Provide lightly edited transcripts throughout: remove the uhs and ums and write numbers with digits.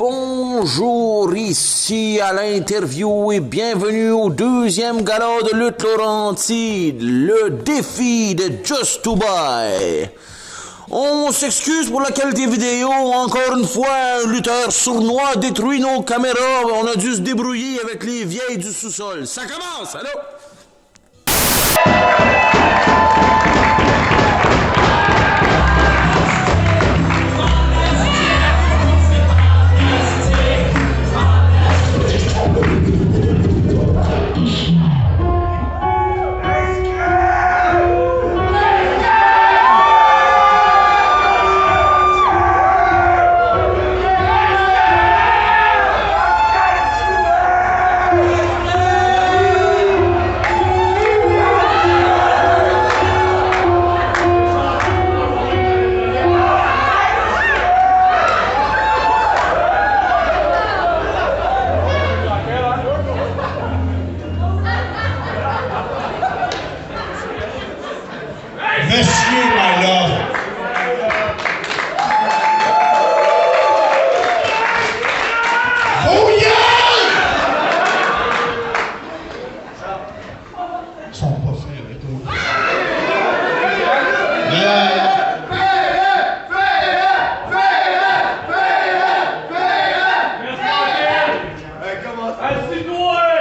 Bonjour, ici à l'interview et bienvenue au deuxième gala de lutte Laurentide, le défi de Just to Buy. On s'excuse pour la qualité vidéo, encore une fois, un lutteur sournois détruit nos caméras, on a dû se débrouiller avec les vieilles du sous-sol. Ça commence, allô? Monsieur, my love. Oh yeah! Ils sont pas faits avec nous.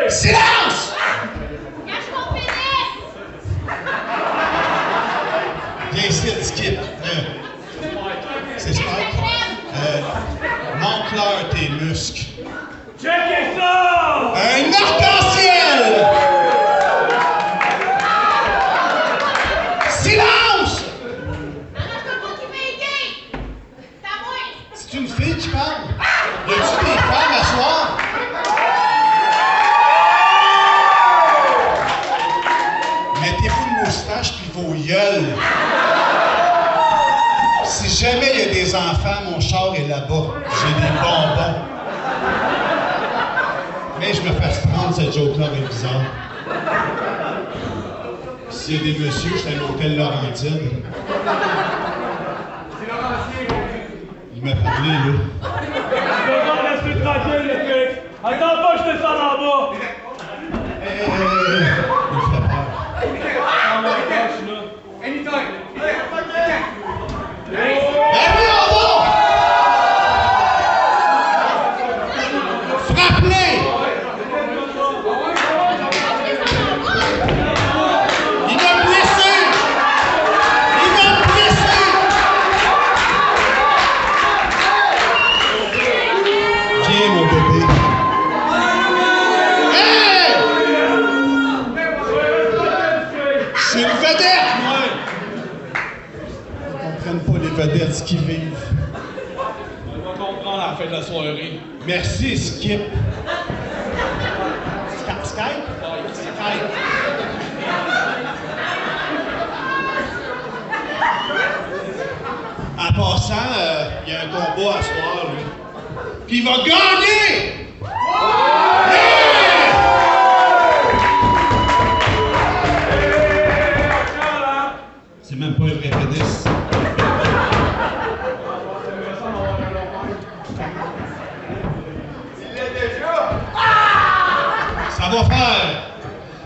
Silence! Viens ici, Skip. C'est Spike. Montre-leur tes muscles. Checkez ça! Un arc-en-ciel! Silence! C'est une fille qui parle? Y a-tu des femmes à soir? enfants, mon char est là-bas. J'ai des bonbons. Mais je me fasse prendre cette joke-là avec bizarre. S'il y a des messieurs, je suis à l'hôtel Laurentide. Il m'a parlé, là. Reste tranquille, le truc. Attends pas, je te sors en bas. Il me fait peur. Ah ouais, je suis là. Anytime. Ben oui, on va! Frappe-les! Il m'a blessé! Il m'a blessé! Viens, mon bébé. Hey! C'est une vedette, moi! Ils comprennent pas les vedettes ce qu'ils vivent. On va comprendre à la fin de la soirée. Merci, Skip. Skype? Skype. En passant, il y a un combat à soir, lui. Puis il va gagner! C'est même pas un vrai pénis. Ça va faire.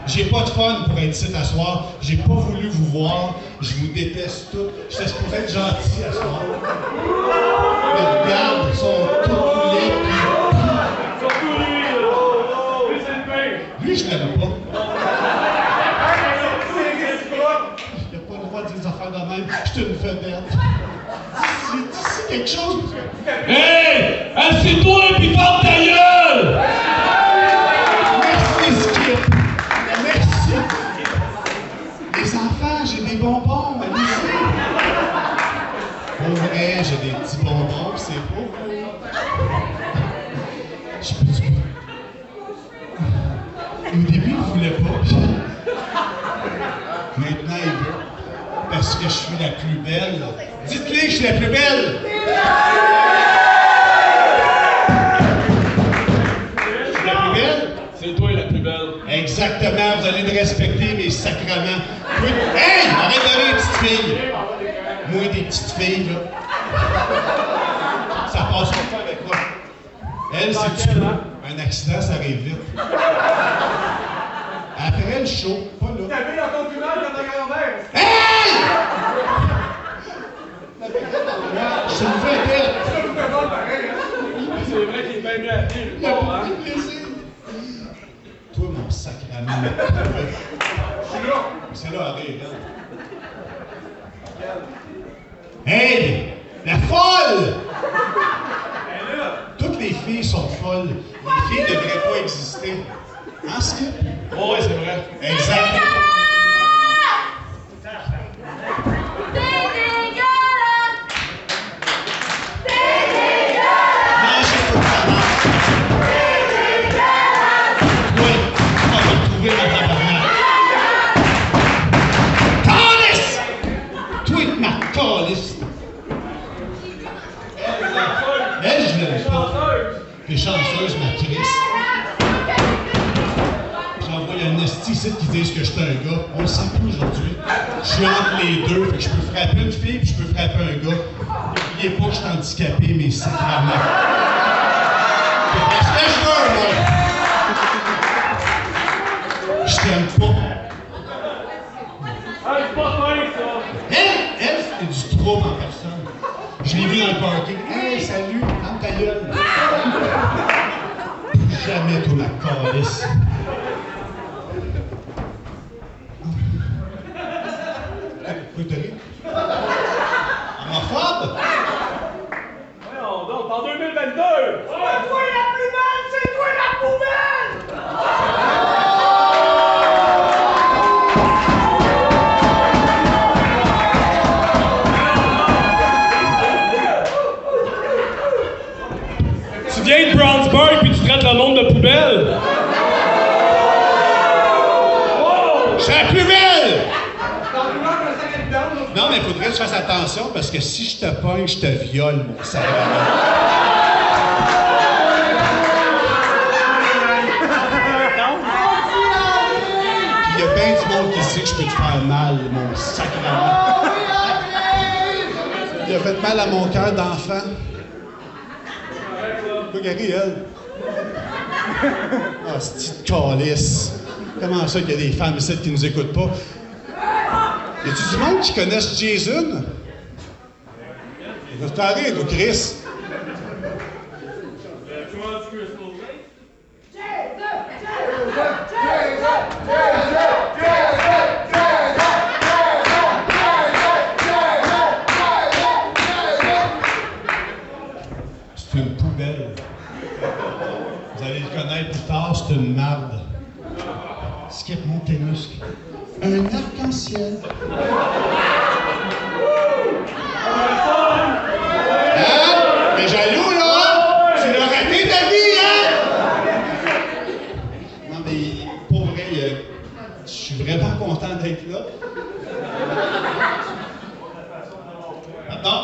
J'ai pas de fun pour être ici à soir. J'ai pas voulu vous voir. Je vous déteste tous. J'étais supposé être gentil à soir. Mais regarde, ils sont tous laids. Surtout lui, là. Lui, c'est le pire. Lui, je l'aime pas. Il a pas le droit de dire des affaires de même. Je suis une vedette. C'est quelque chose. Hey! Assieds-toi et puis ferme ta gueule! Merci, Skip. Merci. Les enfants, j'ai des bonbons. Allez-y. Pour vrai, j'ai des petits bonbons, pis c'est pour vous. Je peux. Au début, il voulait pas. Maintenant, il veut. Parce que je suis la plus belle. Dites-lui que je suis la plus belle. Je suis la plus belle? C'est toi la plus belle. Exactement, vous allez me respecter mes sacrements. Oui. Hey! Arrête de rire, petite fille! Moi, des petites filles, là. Ça passe pas avec moi. Elle, c'est un accident, ça arrive vite. Après le show, pas là. T'as vu dans ton tunnel quand t'as grand-mère? Hey! Je suis une vedette. Ça vous fait mal pareil, hein? C'est vrai qu'il est bien mieux à pied, le Il y a pauvre, hein? beaucoup de plaisir. Toi, mon sacrement. Je suis là. C'est là, arrive, hein. Hey! La folle! Elle est là. Toutes les filles sont folles. Les filles ne devraient pas exister. Hein, Skip? Oh, ouais, c'est vrai. Exact. Mangez tout le temps. Oui, on va retrouver ma tabarnak. Calice! Toi, ma calice. Elle, je l'aime pas. T'es chanceuse, ma Chris. J'envoie un esti ici qui disent que je suis un gars. On le sait plus aujourd'hui. Je suis entre les deux. Fait que je peux frapper une fille puis je peux frapper un gars. N'oubliez pas que je suis handicapé, mais sacrément. C'est ce que je veux, moi. Je t'aime pas. Ah, c'est pas fin, ça. Elle, c'est du trouble en personne. Je l'ai vu dans le parking. Hey, salut, ferme ta gueule. Jamais, toi, ma calice. Pourquoi t'as ri? Homophobe? Voyons donc, en 2022! C'est toi la plus belle! C'est toi la poubelle! Tu viens de Brownsburg puis tu traites le monde de poubelle? fasses attention parce que si je te pogne, je te viole, mon sacrement. Il y a bien du monde qui sait que je peux te faire mal, mon sacrement. Il a fait mal à mon cœur d'enfant. Pourquoi Gary, elle? Ah, c'est petite calice. Comment ça qu'il y a des femmes ici qui nous écoutent pas? Y a-tu du monde qui connaissent Jason? T'arrêtes, toi, Chris. C'est une poubelle. Vous allez le connaître plus tard, c'est une marde. Skip mon tes muscles. Un arc-en-ciel. Hein? T'es jaloux, là? Tu l'as raté ta vie, hein? Non, mais pour vrai, je suis vraiment content d'être là. Attends.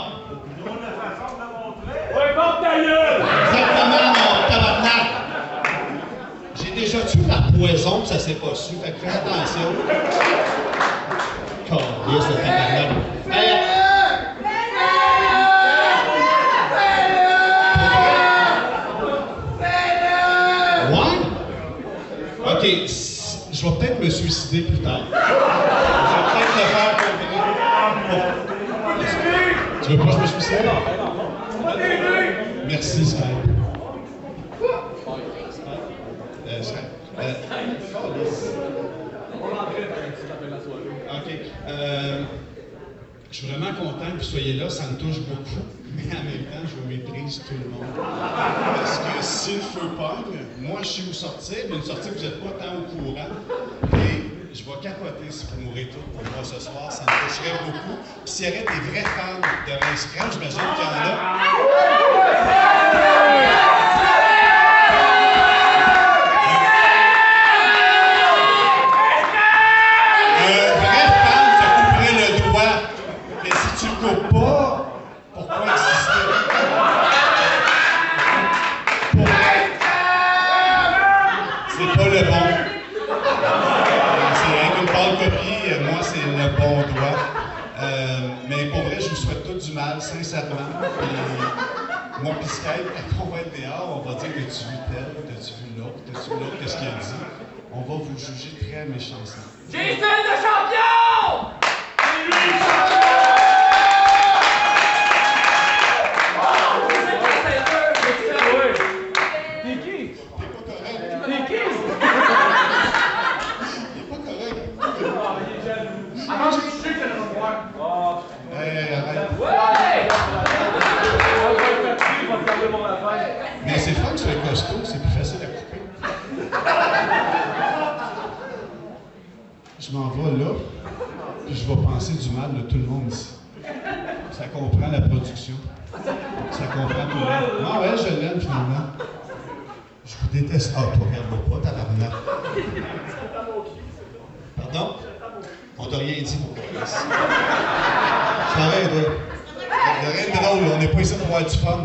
Ouais, porte ta gueule! Exactement, mon tabarnak. J'ai déjà tué par poison, pis ça s'est pas su, fait que fais attention. Calisse, le tabarnak. Ouais? Ok, je vais peut-être me suicider plus tard. Je vais peut-être le faire pour... Tu veux pas que je me suicide? Merci, Skype. OK. Je suis vraiment content que vous soyez là, ça me touche beaucoup, mais en même temps, je méprise tout le monde. Parce que si le feu pogne, moi je sais où sortir, mais une sortie que vous n'êtes pas tant au courant, et je vais capoter si vous mourrez tous pour moi ce soir, ça me toucherait beaucoup. Puis s'il y avait des vrais fans de Rince Crème, j'imagine qu'il y en a. Sincèrement, et moi pis Skype, quand on va être dehors, on va dire que tu vu tel, que tu vu l'autre, qu'est-ce qu'il a dit. On va vous juger très méchantement. Jason le champion! C'est lui le champion! T'es qui? T'es pas correct. T'es qui? T'es pas correct. Avant, je sais que le voir. Hey, arrête. Ouais! Mais c'est fun que c'est costaud, c'est plus facile à couper. Je m'en vais là, puis je vais penser du mal de tout le monde ici. Ça comprend la production. Ça comprend tout le monde. Ah ouais, je l'aime finalement. Je vous déteste. Ah, toi, regarde-moi pas, tabarnak. Pardon? On t'a rien dit, mon gars. J'arrête, là. Il n'y a rien de drôle, on n'est pas ici pour avoir du fun.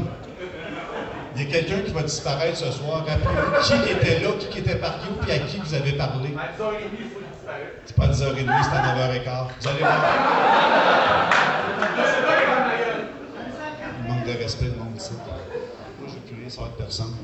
Il y a quelqu'un qui va disparaître ce soir. Rappelez-vous qui était là, qui était parti, puis à qui vous avez parlé. À 10h30, il faut qu'il disparaisse. C'est pas 10h30, c'est à 9h15. Vous allez voir. Il manque de respect, le monde ici. Moi, je veux plus rien savoir de personne.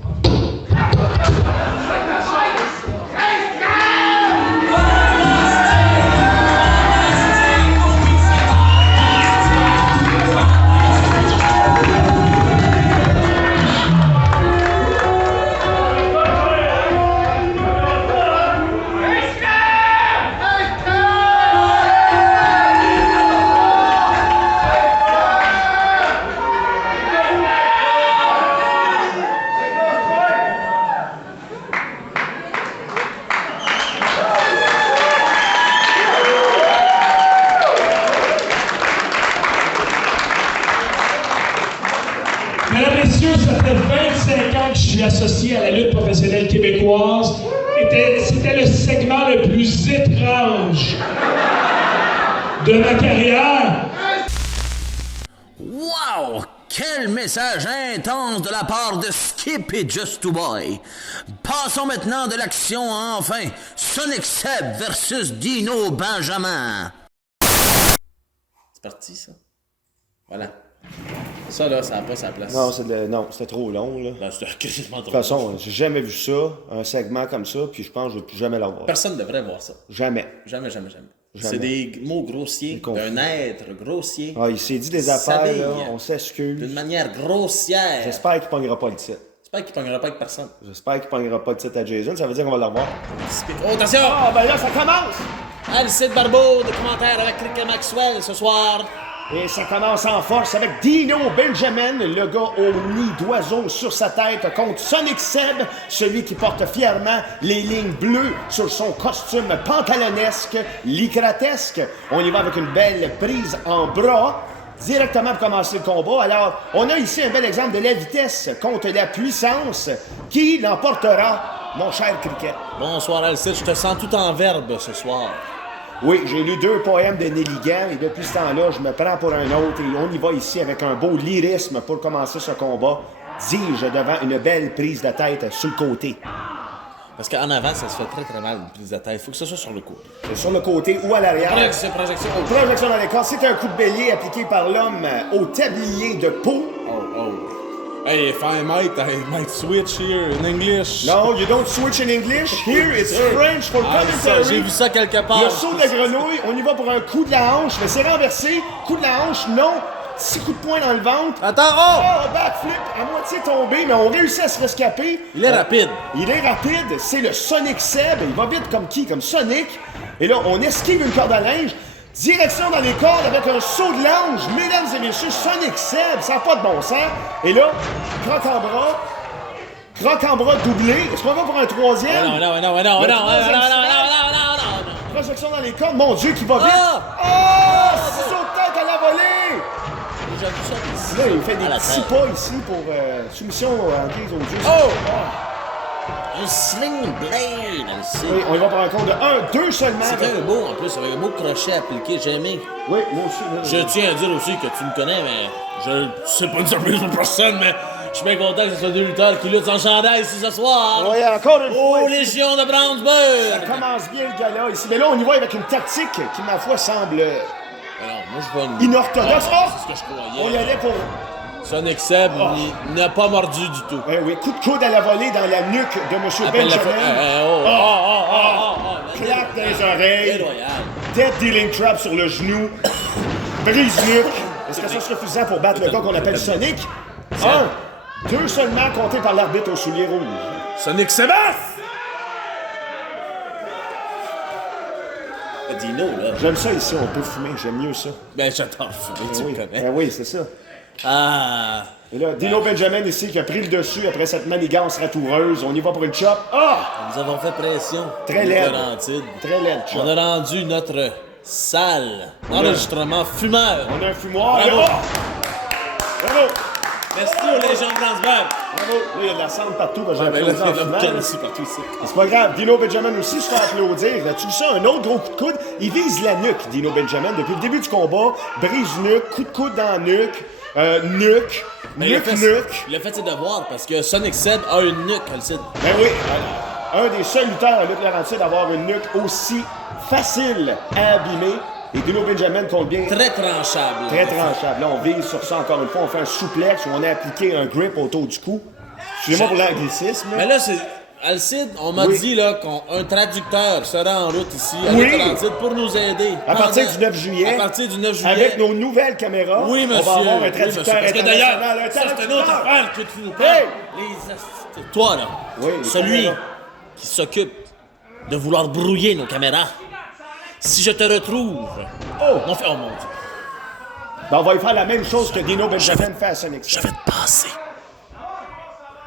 Associé à la lutte professionnelle québécoise, c'était le segment le plus étrange de ma carrière. Quel message intense de la part de Skip et Just to Boy. Passons maintenant de l'action à enfin Sonic Seb versus Dino Benjamin. C'est parti, ça. Voilà. Ça, là, ça n'a pas sa place. Non, c'était trop long, là. Ben, c'était quasiment trop long. De toute façon, j'ai jamais vu ça, un segment comme ça, puis je pense que je ne vais plus jamais l'avoir. Personne ne devrait voir ça. Jamais. Jamais. C'est des mots grossiers d'un être grossier. Ah, il s'est dit des affaires, là, on s'excuse. D'une manière grossière. J'espère qu'il ne pognera pas le titre. J'espère qu'il ne pognera pas avec personne. J'espère qu'il ne pognera pas le titre à Jason, ça veut dire qu'on va l'avoir. Oh, attention! Ah, ben là, ça commence! Alcide Barbeau de commentaires avec Cricket Maxwell ce soir. Et ça commence en force avec Dino Benjamin, le gars au nid d'oiseau sur sa tête, contre Sonic Seb, celui qui porte fièrement les lignes bleues sur son costume pantalonesque, lycratesque. On y va avec une belle prise en bras, directement pour commencer le combat. Alors, on a ici un bel exemple de la vitesse contre la puissance. Qui l'emportera, mon cher Cricket? Bonsoir Alcide, je te sens tout en verbe ce soir. Oui, j'ai lu 2 poèmes de Nelligan et depuis ce temps-là, je me prends pour un autre et on y va ici avec un beau lyrisme pour commencer ce combat, dis-je devant une belle prise de tête sur le côté. Parce qu'en avant, ça se fait très très mal, une prise de tête. Il faut que ce soit sur le côté. Sur le côté ou à l'arrière. Projection. Projection dans les corps. C'est un coup de bélier appliqué par l'homme au tablier de peau. Oh. Hey, if I might switch here in English. No, you don't switch in English. Here it's French for commentary. J'ai vu ça quelque part. Le saut de la grenouille, on y va pour un coup de la hanche, mais c'est renversé. Coup de la hanche, non. 6 coups de poing dans le ventre. Attends, Oh, backflip, à moitié tombé, mais on réussit à se rescaper. Il est rapide. Il est rapide, c'est le Sonic Seb. Il va vite comme qui? Comme Sonic. Et là, on esquive une corde à linge. Direction dans les cordes avec un saut de l'ange. Mesdames et messieurs, Sonic Seb, ça n'a pas de bon sens. Et là, croque en bras doublé. Est-ce qu'on va pour un troisième? Non. Projection dans les cordes. Mon Dieu, qui va vite. Ciseaux de tête à la volée. J'ai vu ça ici. Là, il fait des À la petits tête. pas ici pour soumission en guise au Dieu. Un sling blade, Alcide. Oui, on y va pour un compte de 1, 2 seulement. C'était un beau en plus, avec un beau crochet appliqué, j'ai aimé. Oui, moi aussi. Je tiens à dire aussi que tu me connais, mais c'est pas une surprise pour personne, mais je suis bien content que ce soit 2 lutteurs qui luttent sans chandail ici ce soir. Oui, encore une fois. Oh, Légion de Ça Brownsburg! commence bien le gala ici. Mais là, on y va avec une tactique qui, ma foi, semble Alors, moi, je vois une... inorthodoxe. C'est ce que je croyais. On y allait pour... Sonic Seb n'a pas mordu du tout. Oui, coup de coude à la volée dans la nuque de M. Benjamin. Claque dans les oreilles. Déloyal. Dead dealing trap sur le genou. Brise-nuque. Est-ce que ça serait suffisant pour battre le gars qu'on appelle Sonic? 1, 2 seulement comptés par l'arbitre au soulier rouge. Sonic Sébastien! Dino, là. J'aime ça ici, on peut fumer, j'aime mieux ça. Ben, j'adore fumer, tu oui. me connais. Ben oui, c'est ça. Ah! Et là, Dino Benjamin ici qui a pris le dessus après cette manigance ratoureuse. On y va pour une chop. Nous avons fait pression. Très laide. Laurentide. Très laide chop. On a rendu notre salle d'enregistrement fumeur. On a un fumoir. Bravo. Là, bravo. Merci aux Légion de Brownsburg. Bravo. Là, il y a de la cendre partout. Ben, j'ai Ben là, applaudi en il y a fumant, de là. ici partout ici. C'est pas grave. Dino Benjamin aussi se fait applaudir. As-tu vu ça? Un autre gros coup de coude. Il vise la nuque, Dino Benjamin. Depuis le début du combat, brise-nuque, coup de coude dans la nuque, nuque, Mais nuque. il a fait ses devoirs parce que Sonic Seb a une nuque, Alcide. Ben oui, un des seuls lutteurs à lutte Laurentide d'avoir une nuque aussi facile à abîmer. Et Dino Benjamin compte bien. Très tranchable. Très tranchable. Là, on vise sur ça encore une fois. On fait un souplex où on a appliqué un grip autour du cou. Excusez-moi pour l'anglicisme. Mais là, c'est. Alcide, on m'a Oui. dit là qu'un traducteur sera en route ici à Oui. Lutte Laurentide pour nous aider. À partir du 9 juillet. À partir du 9 juillet. Avec nos nouvelles caméras. Oui, monsieur. On va avoir un Oui, traducteur monsieur. Parce que d'ailleurs, international, un ça, c'est une autre traducteur. affaire que tu nous parles. Hey! Toi, là. Oui, les celui caméras. qui s'occupe de vouloir brouiller nos caméras. Si je te retrouve. Oh! On fait. Oh mon Dieu. Ben, on va y faire la même chose que Dino Benjamin fait à Sonic. Je vais te passer.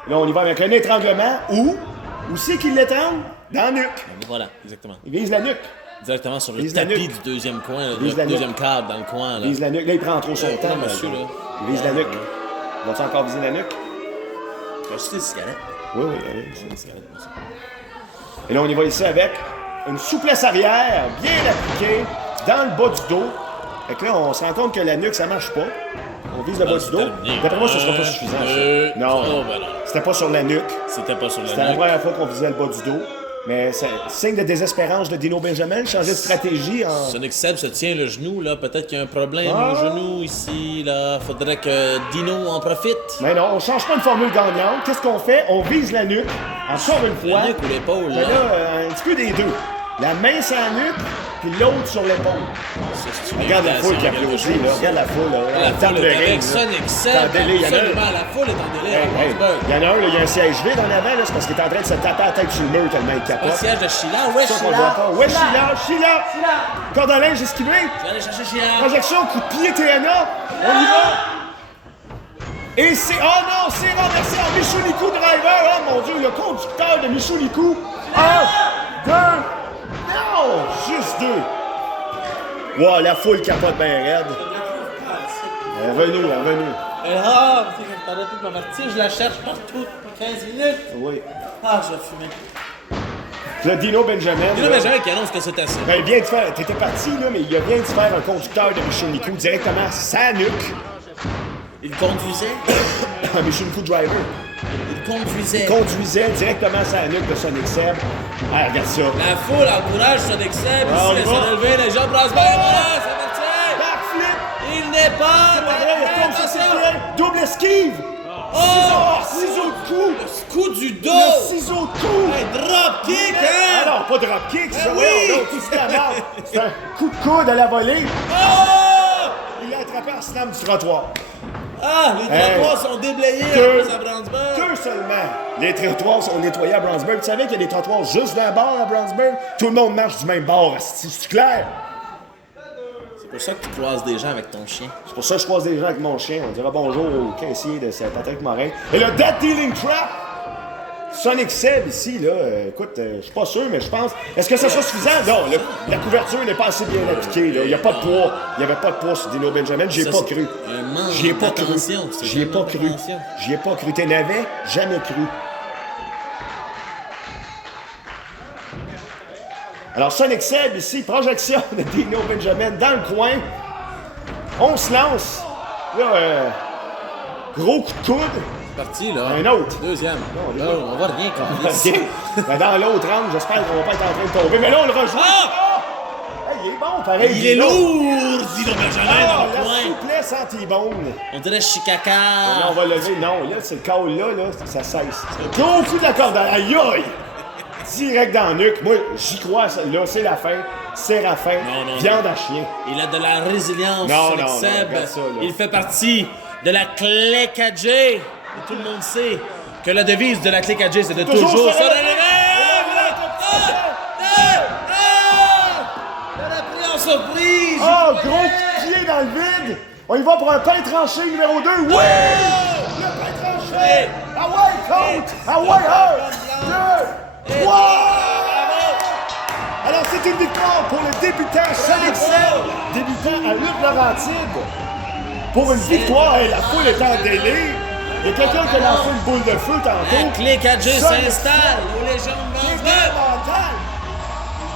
Là, on y va avec un étranglement. Où c'est qu'il l'étrangle? Dans la nuque. Voilà, exactement. Il vise la nuque. Directement sur le Vise la tapis nuque. du deuxième coin, là, Vise la le deuxième nuque. câble dans le coin. Il Là. vise la nuque. Là, il prend trop son temps. monsieur, là. Il vise la nuque. Va-tu encore viser la nuque? Tu as acheté des cigarettes? Oui, oui, oui. Des cigarettes, moi, ça. Et là, on y va ici avec une souplesse arrière, bien appliquée, dans le bas du dos. Fait que là, on se rend compte que la nuque, ça marche pas. On vise le bas du dos. D'après moi, ce sera pas suffisant. Ça. Non. Oh, ben non. C'était pas sur la nuque. C'était pas sur la C'était la nuque. première fois qu'on visait le bas du dos. Mais c'est signe de désespérance de Dino Benjamin, changer de stratégie en... Sonic Seb se tient le genou, là. Peut-être qu'il y a un problème Ah. au genou ici, là. Faudrait que Dino en profite. Mais non, on change pas une formule gagnante. Qu'est-ce qu'on fait? On vise la nuque, encore une fois. La nuque ou l'épaule, Mais là. là, un petit peu des deux. La main sur la nuque, puis l'autre sur l'épaule. C'est une Regarde la foule qui invitation, applaudit, quelque là. chose. Regarde la foule, là. La Elle tape foule le est ring, avec là. Sonic C'est en Seb. délai, il y en a un. Absolument, la foule est en délai à Hey, Brownsburg. il y en a un, là, il y a un siège vide en avant, là, c'est parce qu'il est en train de se taper la tête sur le mur tellement il Le capote. siège de Sheila. Ouais, Ça qu'on voit Sheila. pas. Ouais, Sheila! Corde à linge esquivé! Je vais aller chercher Sheila. Projection, coup de pied, TNA! On y va! Et c'est... Oh non, c'est renversé en Michoulikou Driver! Oh mon Dieu, le conducteur de Michoulikou! 1, 2... Non! Juste 2! Wow, la foule capote bien raide. Elle est revenue, elle est revenue. Ah, tu sais, t'arrêtes de m'avertir, je la cherche partout pour 15 minutes. Oui. Ah, je vais fumer. Le Dino Benjamin. Dino là, Benjamin qui annonce que c'est assez. ben, il vient de faire... T'étais parti, là, mais il vient de faire un conducteur de Michoulikou directement à sa nuque. Il conduisait. Un Michoulikou Driver. Il conduisait. Conduisait directement à sa nuque de Sonic Seb. Ah, regarde ça. La foule encourage Sonic Seb Ah, on ici y à va. s'enlever les gens Brownsburg. Voilà, ça marchait. Backflip! Il n'est pas. Il retombe sur ses Attention. pieds. Double esquive! Oh! Ciseau de cou! Coup du dos. Le ciseau de cou! Hey, drop kick, hein? Ah non, pas dropkick, ça, oui! ouais, non, c'est à mort. C'est un coup de coude à la volée. Oh! Il l'a attrapé en slam du trottoir. Ah, les Hey. trottoirs sont déblayés Deux. à Brownsburg. Deux seulement. Les trottoirs sont nettoyés à Brownsburg. Tu savais qu'il y a des trottoirs juste d'un bord à Brownsburg? Tout le monde marche du même bord. C'est clair? C'est pour ça que tu croises des gens avec ton chien. C'est pour ça que je croise des gens avec mon chien. On dira bonjour au caissier de Saint-Patrick Morin. Et le Dead Dealing Trap! Sonic Seb ici, là, écoute, je suis pas sûr, mais je pense. Est-ce que ça sera suffisant? Non, la couverture n'est pas assez bien appliquée, là. Il n'y a pas de poids. Il n'y avait pas de poids sur Dino Benjamin. J'y ai Ça, pas c'est cru. un manque J'y ai pas cru. d'attention. C'est J'y ai un pas manque cru. d'attention. J'y ai pas cru. T'en avais jamais cru. Alors, Sonic Seb ici, projection de Dino Benjamin dans le coin. On se lance. Là, gros coup de coude. C'est parti, là. Un autre. Deuxième. Non, Là, on voit rien comme ça. Ben, dans l'autre angle, j'espère qu'on va pas être en train de tomber. Mais là, on le rejoint. Ah! Hey, il est bon, pareil. Il est Dino. lourd, Dino Benjamin, Ah, dans le la coin. souplesse anti-bone. On dirait Chicaca. Là, on va lever. Non, là, c'est le call là, ça cesse. Gros coup de la corde. Aïe, aïe! Direct dans le nuque. Moi, j'y crois, là, c'est la fin. Séraphin. Non, Viande à chien. Il a de la résilience, Non, Sonic non, non, Seb. regarde ça, là. Il fait partie de la clique à J. Et tout le monde sait que la devise de la clique à J, c'est de toujours se relever. On a pris en surprise. Oh, gros coup de pied dans le vide. On y va pour un pain tranché numéro 2. Oui! Le pain tranché! Ah ouais, compte! Ah ouais, 1, 2, 3! Alors, c'est une victoire pour le débutant Sonic Seb, débutant à Lutte Laurentide. Pour une victoire, et la foule est en délire. Il y a quelqu'un qui a lancé une boule de feu tantôt. La clique à J Sonic s'installe aux légendes C'est Brownsburg. mental.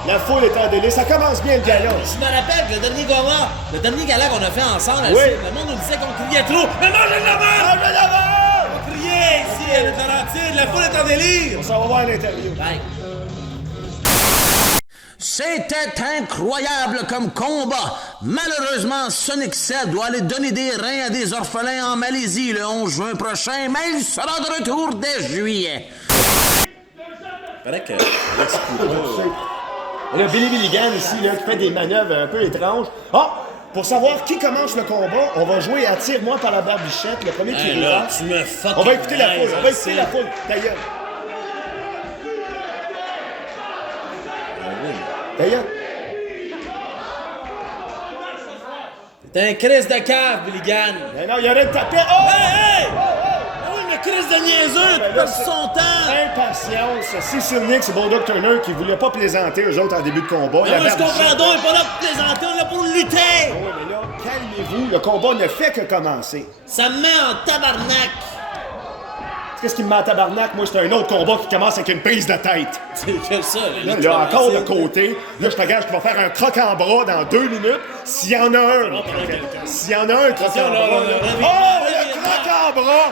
La foule est en délire. Ça commence bien le gala. Je me rappelle que le dernier gala qu'on a fait ensemble, Oui. le monde nous disait qu'on criait trop. Mais mangez de la merde! Mangez la mort! On criait ici à Lutte Laurentide, la foule est en délire. On s'en va voir l'interview. Bye. C'était incroyable comme combat. Malheureusement, Sonic Seb doit aller donner des reins à des orphelins en Malaisie le 11 juin prochain, mais il sera de retour dès juillet. Paraît que On a Billy Billigan ici, là, qui fait des manœuvres un peu étranges. Ah! Pour savoir qui commence le combat, on va jouer à Tire-moi par la barbichette, le premier qui hey, là, revance. tu me fucking On va écouter la niaises, foule, on va hein, écouter la foule. Ta gueule. Ta gueule. T'es un Chris de cave, Billigan. Mais non, il y aurait de taper. Oh! Hey, hey! Ah oui, mais Chris de niaiseux, Ben tu là, perds c'est- son temps. Impatience. Cecil Nix et Bulldog Turner qui voulaient pas plaisanter eux autres en début de combat. Mais La moi, je barbichette- comprends donc, il est pas là pour plaisanter, on est là pour lutter. Oui, mais là, calmez-vous. Le combat ne fait que commencer. Ça me met en tabarnak. Qu'est-ce qui me met en tabarnak? Moi, c'est un autre combat qui commence avec une prise de tête. C'est que ça, Là, encore de côté. Là, je te gage qu'il va faire un croc en bras dans 2 minutes. S'il y en a un. S'il y en a un croc en bras. Oh, le croc en bras!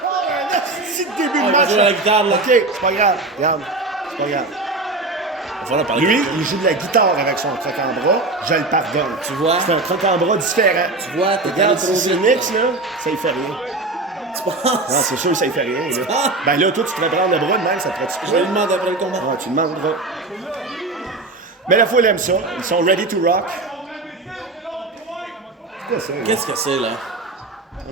Encore un petit début de match. Il joue à la guitare, là. OK, c'est pas grave. Regarde, c'est pas grave. Lui, il joue de la guitare avec son croc en bras. Je le pardonne. Tu vois? C'est un croc en bras différent. Tu vois, t'es Regarde, trop si vite. Nix, là, ça y fait rien. Tu penses? Non, c'est sûr, ça y fait rien. Là. penses? Ben là, toi, tu te prendre le bras de même, ça te ferait-tu Je vais lui demander après le combat. Ouais, tu demanderas. Mais la foule aime ça. Ils sont ready to rock. C'est quoi ça? Là? Qu'est-ce que c'est, là?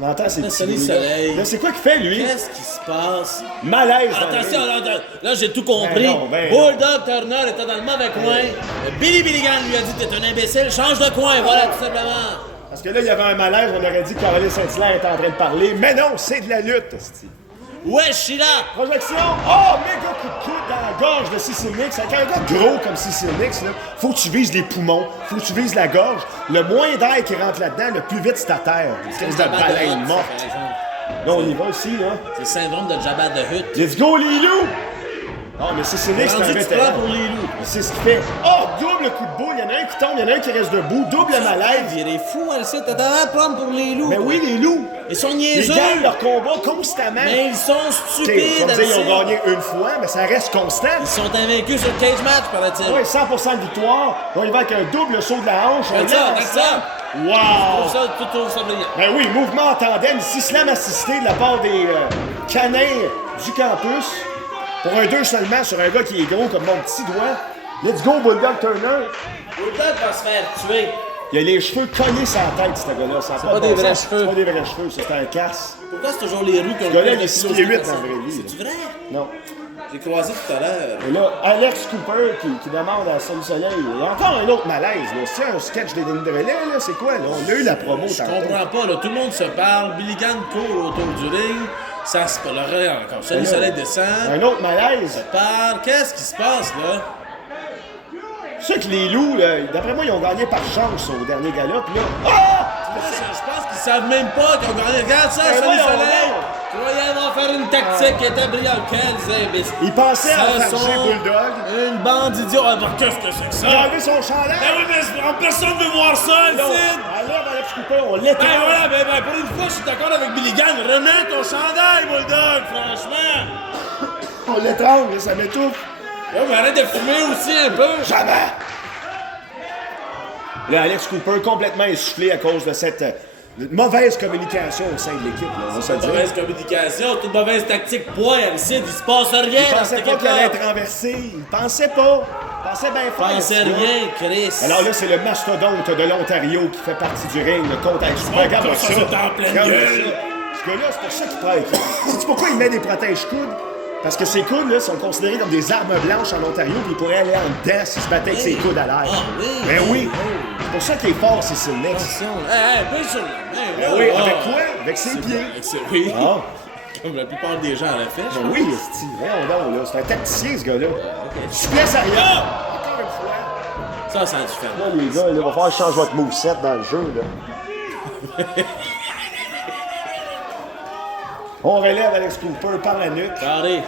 On entend ces petits Sonny bruits, Soleil. Là, c'est quoi qu'il fait, lui? Qu'est-ce qui se passe? Malaise. dans le Attention, ring. là j'ai tout compris. Ben non. Bulldog Turner était dans le mauvais coin. Billy Billigan lui a dit t'es un imbécile, change de coin, voilà, tout simplement. Parce que là, il y avait un malaise, on aurait dit que Caroline Saint-Hilaire était en train de parler. Mais non, c'est de la lutte, esti. Ouais, Sheila! Projection! Oh, méga coup de coude dans la gorge de Cecil Nix. Avec un gars gros comme Cecil Nix, là, faut que tu vises les poumons, faut que tu vises la gorge. Le moins d'air qui rentre là-dedans, le plus vite c'est à terre. Une espèce de baleine morte. Là, on y va aussi, là. C'est le syndrome de Jabba de Hutt. Let's go, les loups! Non, mais Cecil Nix, c'est un Rendu que tu vétéran. prends pour les loups. C'est ce qu'il fait. Oh, double coup de boule. Il y en a un qui tombe, il y en a un qui reste debout. Double malaise. Il est fou, elle sait, t'as à prendre pour les loups. Mais oui, les loups. Ils sont Ils niaiseux. gagnent leur combat constamment. Mais ils sont Ok, stupides. tu vas me dire, ils ont Alcide. gagné une fois, mais ça reste constant. Ils sont invaincus sur le cage match, paraît-il. Oui, 100% de victoire. On y va avec un double saut de la hanche. On Regarde ça, lance regarde ça. Wow! Tout ça, tout ça brillant. Ben oui, mouvement en tandem, ici, slam assisté de la part des canins du campus. Pour un 2 seulement sur un gars qui est gros comme mon petit doigt. Let's go, Bulldog Turner. Bulldog va se faire tuer. Il a les cheveux cognés sur la tête, ce gars-là. Ça a pas de des bon vrais sens. cheveux. C'est pas des vrais cheveux, c'est un casse. Pourquoi c'est toujours les rues qui ont Ce gars-là, plus il de est 6 kilos pieds que 8 ça? dans la vraie vie. C'est-tu vrai? Non. J'ai croisé tout à l'heure. Et là, Alex Cooper qui demande à Sonny Soleil. Il y a encore un autre malaise. Là. C'est un sketch des Denis de relais, là. C'est quoi, là? On a eu la promo Je tantôt. comprends pas, là. Tout le monde se parle. Billy Gunn court autour du ring. Ça se passe. Regarde encore. Sonny là, Soleil descend. Un autre malaise. Parle. Qu'est-ce qui se passe, là? C'est que les loups, là, d'après moi, ils ont gagné par chance au dernier gala. Puis là, ah! Je pense qu'ils savent même pas qu'ils ont gagné. Regarde ça, Ben Sonny voyons Soleil! donc. Croyez avoir faire une tactique qui était brillante. Quels imbéciles! Ils pensaient à Ça enfarger sont Bulldog. Une bande d'idiots. Ah, qu'est-ce que c'est que ça? Il a enlevé son chandail. Ben oui, mais personne veut voir ça, Non, Alcide! enlève Alex Cooper, on l'éteint. Ben voilà, ben pour une fois, je suis d'accord avec Billy Gunn. Remets ton chandail, Bulldog, franchement! On l'étrangle, ça m'étouffe. Ouais, mais arrête de fumer aussi un peu! Jamais! Là, Alex Cooper complètement essoufflé à cause de cette mauvaise communication au sein de l'équipe, là, on va se le dire. Mauvaise communication, toute mauvaise tactique, poids, Alcide, il se passe rien Il dans pensait cette pas qu'il allait équipe-là! être renversé. Il pensait pas. Il pensait bien faire. Pensez ce gars. rien, Chris! Alors là, c'est le mastodonte de l'Ontario qui fait partie du ring, le compte Alex Cooper. Regarde ça, ça. c'est en pleine Regarde gueule. ça. Ce gars-là, c'est pour ça qu'il prend équipe. Sais-tu pourquoi il met des protège-coudes? Parce que ces coudes là, sont considérés comme des armes blanches en Ontario, puis il pourrait aller en dedans s'il se battait avec ses coudes à l'air. Ah oui? Ben oui! C'est pour ça qu'il est fort, Cecil Nix. Attention, bien sûr! Ben oui, avec quoi? Avec ses pieds. Oui, Ah, comme la plupart des gens à la fête. ben oui, esti, voyons donc, là. C'est un tacticien, ce gars-là. Souplesse arrière. Encore une fois. Ça a dû faire. Là, les gars, il va falloir changer votre moveset dans le jeu, là. On relève Alex Cooper par la nuque. Carré!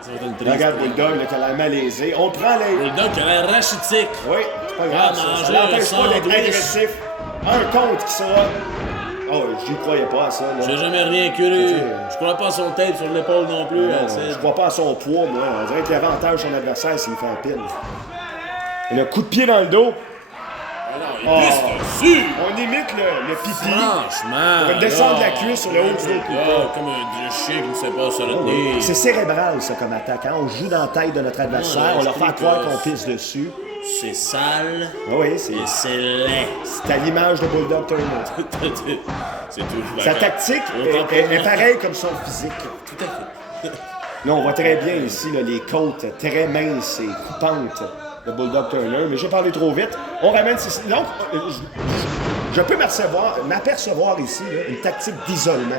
Ça va être une prise. Regarde Bulldog, là, qui a l'air malaisé. On prend les... Bulldog qui a l'air rachitique. Oui, c'est pas grave, ça. Ça manger l'empêche un pas d'être sandwich. agressif. Un compte qui sera... Oh, j'y croyais pas à ça, là. J'ai jamais rien cru. Je crois pas à son tête sur l'épaule non plus, Non, Alcide. je crois pas à son poids, moi. On dirait qu'il avantage son adversaire s'il fait un pin. Et le coup de pied dans le dos. Il pisse dessus! On imite le pipi. Franchement! Comme descendre là, la cuisse sur le haut du dos de Cooper. comme un chien qui ne sait pas se retenir. C'est cérébral, ça, comme attaque. Hein? On joue dans la tête de notre adversaire, Ouais, on leur je fait trouve croire que qu'on pisse dessus. C'est sale Oui, c'est et c'est laid. à l'image de Bulldog Turner. C'est tout. Sa tactique est pareille comme son physique. Tout à fait. Là, on voit très bien ici là, les côtes très minces et coupantes de Bulldog Turner, mais j'ai parlé trop vite. On ramène ceci. Donc, je peux m'apercevoir ici là, une tactique d'isolement.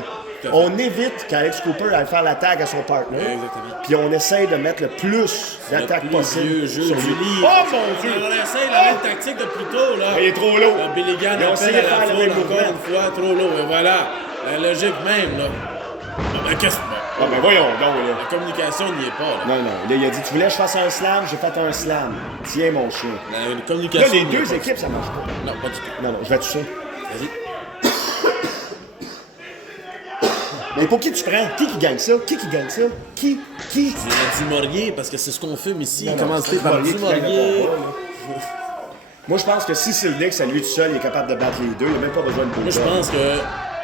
On évite qu'Alex Cooper aille faire l'attaque à son partner. Exactement. Puis on essaye de mettre le plus d'attaques Le possible vieux jeu sur du lui. livre. Oh mon Dieu! On essaye la même tactique de plus tôt, là. Il est trop lourd. Le Billy Gunn Mais on appelle essayait à de la faire le foule même encore mouvement. une fois, trop lourd. Et voilà, la logique même, là. Ben, qu'est-ce que... Ah, ben voyons donc, là. La communication n'y est pas, là. Non, non. Là, il a dit, tu voulais que je fasse un slam, j'ai fait un slam. Tiens, mon chien. La Là, communication. les n'y est deux pas. équipes, ça marche pas. Non, pas du tout. Non, non, je vais toucher. Vas-y. Mais pour qui tu prends? Qui gagne ça? Qui gagne ça? Qui? J'ai du Maurier parce que c'est ce qu'on fume ici. Non, Commencer c'est par Maurier du qui gagne Maurier. le combat, là. Moi, je pense que si Sylnix, à lui tout seul, il est capable de battre les deux, il n'a même pas besoin de Moi, je bulldog. pense que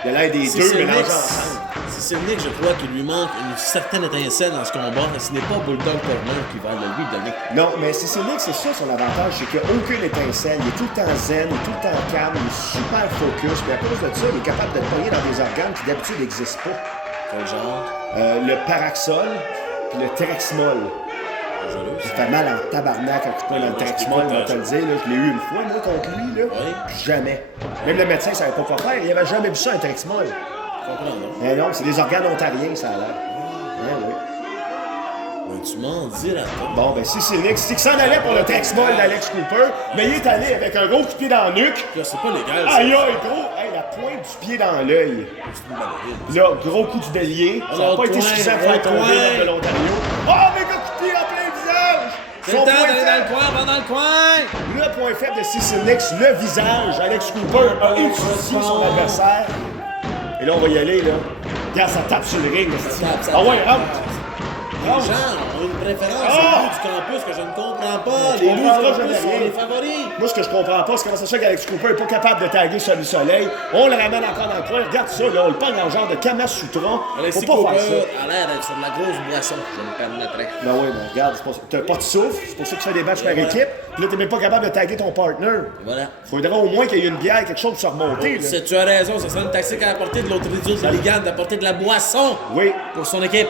Il a l'air des si deux c'est mélangés Nick, ensemble. si c'est Nick, je crois qu'il lui manque une certaine étincelle dans ce combat. Et ce n'est pas Bulldog Turner qui va lui donner. Non, mais si Sylnix, c'est ça son avantage, c'est qu'il n'y a aucune étincelle. Il est tout le temps zen, il est tout le temps calme, il est super focus. Puis à cause de ça, il est capable de te pogner dans des organes qui d'habitude n'existent pas. Quel genre? Le Paraxol, puis le Trexmol. Ça fait mal en tabarnak quand tu prends dans le Trexmol, on va te le dire. Là, je l'ai eu une fois, moi, contre lui. Là. Oui. Puis jamais. Même le médecin ne savait pas quoi faire. Il n'avait jamais vu ça, un Trexmol. Je comprends, non? Mais non, c'est des organes ontariens, ça a l'air. Ouais, oui. Ben, tu m'en diras pas. Bon, ben si c'est Nick, c'est qu'il s'en allait pour le Trexmol d'Alex Cooper, mais il est allé avec un gros coup de pied dans la nuque. Là, c'est pas légal. ça. Aïe, aïe, gros! Hey, la pointe du pied dans l'œil. Là, gros coup du bélier. Ça n'a Alors, pas été coin, suffisant pour faire coin. tomber l'homme de l'Ontario. Oh, méga coup de pied en plein visage! C'est le Son temps point d'aller dans faible. le coin, va dans le coin! Le point faible de Cecil Nix, le visage. Alex Cooper a étudié son adversaire. Et là, on va y aller, là. Regarde, ça tape sur le ring. Ça tape, ça Ah ouais, tape. rentre! Les gens ont une préférence Ah! au bout du campus que je ne comprends pas. Je Les loups comprends du pas, campus je sont n'ai les rien. favoris. Moi, ce que je comprends pas, c'est comment ça se fait qu'Alex Cooper n'est pas capable de taguer sur le soleil. On le ramène encore dans le coin. Regarde ça, là. On le pogne dans le genre de Kama Sutra. Alexis Faut pas Cooper faire ça. a l'air d'être sur de la grosse boisson, je me permettrais. Ben oui, mais regarde, c'est pas... t'as pas de souffle. C'est pour ça que tu fais des matchs par voilà. équipe. Puis là, t'es même pas capable de taguer ton partner. Voilà. Faudrait au moins qu'il y ait une bière, quelque chose pour se remonter. Là. Tu as raison, ce serait une tactique à apporter de l'autre idiot de Ligan, d'apporter de la boisson Oui. pour son équipe.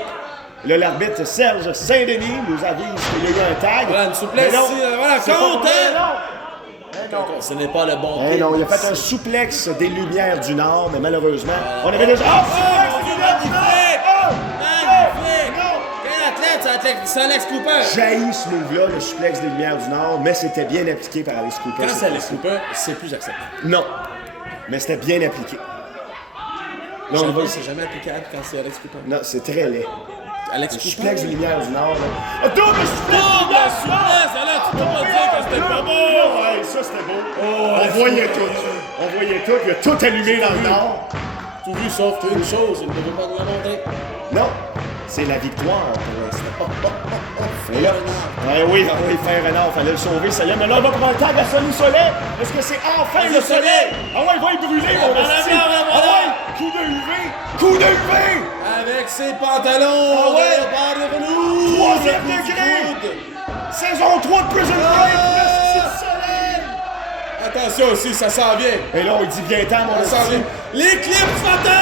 Là, l'arbitre Serge Saint-Denis nous avise qu'il y a eu un tag. Voilà, une souplesse Mais non, ici, voilà, c'est pas compte, vrai, hein? non. Ce n'est pas le bon Eh pied. non, il a fait un souplex des Lumières du Nord, mais malheureusement, on avait déjà... Ah, souplex des Lumières du Nord! Magnifique! Non! Quel athlète, c'est Alex Cooper! Jaillit ce move-là, le suplex des Lumières du Nord, mais c'était bien appliqué par Alex Cooper. Quand cette c'est Alex fois-ci. Cooper, c'est plus acceptable. Non, mais c'était bien appliqué. Non, Non, c'est jamais applicable quand c'est Alex Cooper. non, c'est très laid. Alex Le Cooper. suplex des Lumières du Nord, là. Ah, double suplex! Double souplesse! Alors, tu peux pas dire que c'était pas beau! Ouais, ça c'était beau. On voyait tout. On voyait tout. Il a tout allumé dans le Nord. Tout vu sauf une chose, il ne veut pas nous la montrer. Non, c'est la victoire pour l'instant. Et là, ouais, oui, faire renard, fallait le sauver, ça y est. Mais là, on va prendre un tag à Sonny Soleil. Est-ce que c'est enfin le soleil? Ah ouais, il va y brûler, mon esti. Ah ouais, coup de UV. Coup de UV. Avec ses pantalons! Ah ouais? de barre de velours! Troisième le coup du degré. coude. Saison 3 de Prison Break. Merci le soleil. Attention aussi, ça s'en vient! Et là, on dit bien temps, mon Ça s'en esti. vient! L'éclipse fatale!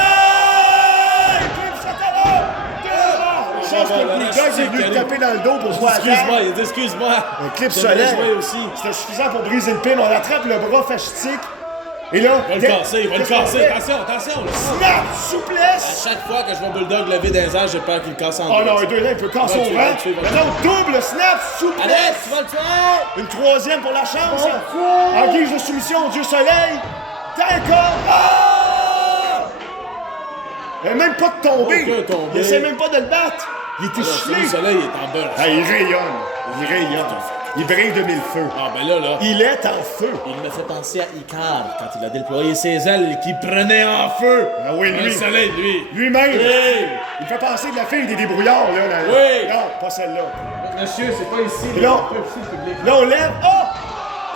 Je pense que le bulldog est venu te taper dans le dos pour jouer à la Excuse-moi, il dit excuse-moi! Un clip J'aimerais soleil. jouer aussi! C'était suffisant pour briser le pin. On attrape le bras fascistique. Et là, Il va le casser, il va le qu'est-ce qu'on casser! fait? Attention, attention! là. Snap, À souplesse. chaque fois que je vois Bulldog lever des airs, j'ai peur qu'il le casse en Oh deux. non, un deux là, il peut casser Va au le tuer, vent. va le tuer, va le Maintenant, double snap, Alex, souplesse. tu vas le tuer! Une troisième pour la chance. En guise de soumission, Dieu soleil. D'accord. Ah! Il n'a même pas de tomber. Aucun tombé. Il essaie même pas de le battre. Il est Le essoufflé. soleil est en beurre. Ah, il rayonne. Il rayonne. Il brille de mille feux. Ah ben là, Il est en feu. il me fait penser à Icar quand il a déployé ses ailes qui prenaient en feu. Ah oui, Le lui. soleil, lui. Lui-même. Oui. Il fait penser de la fille des débrouillards, là. Oui. Non, pas celle-là. Monsieur, c'est pas ici. Et là, ici le public. là, on lève. Oh!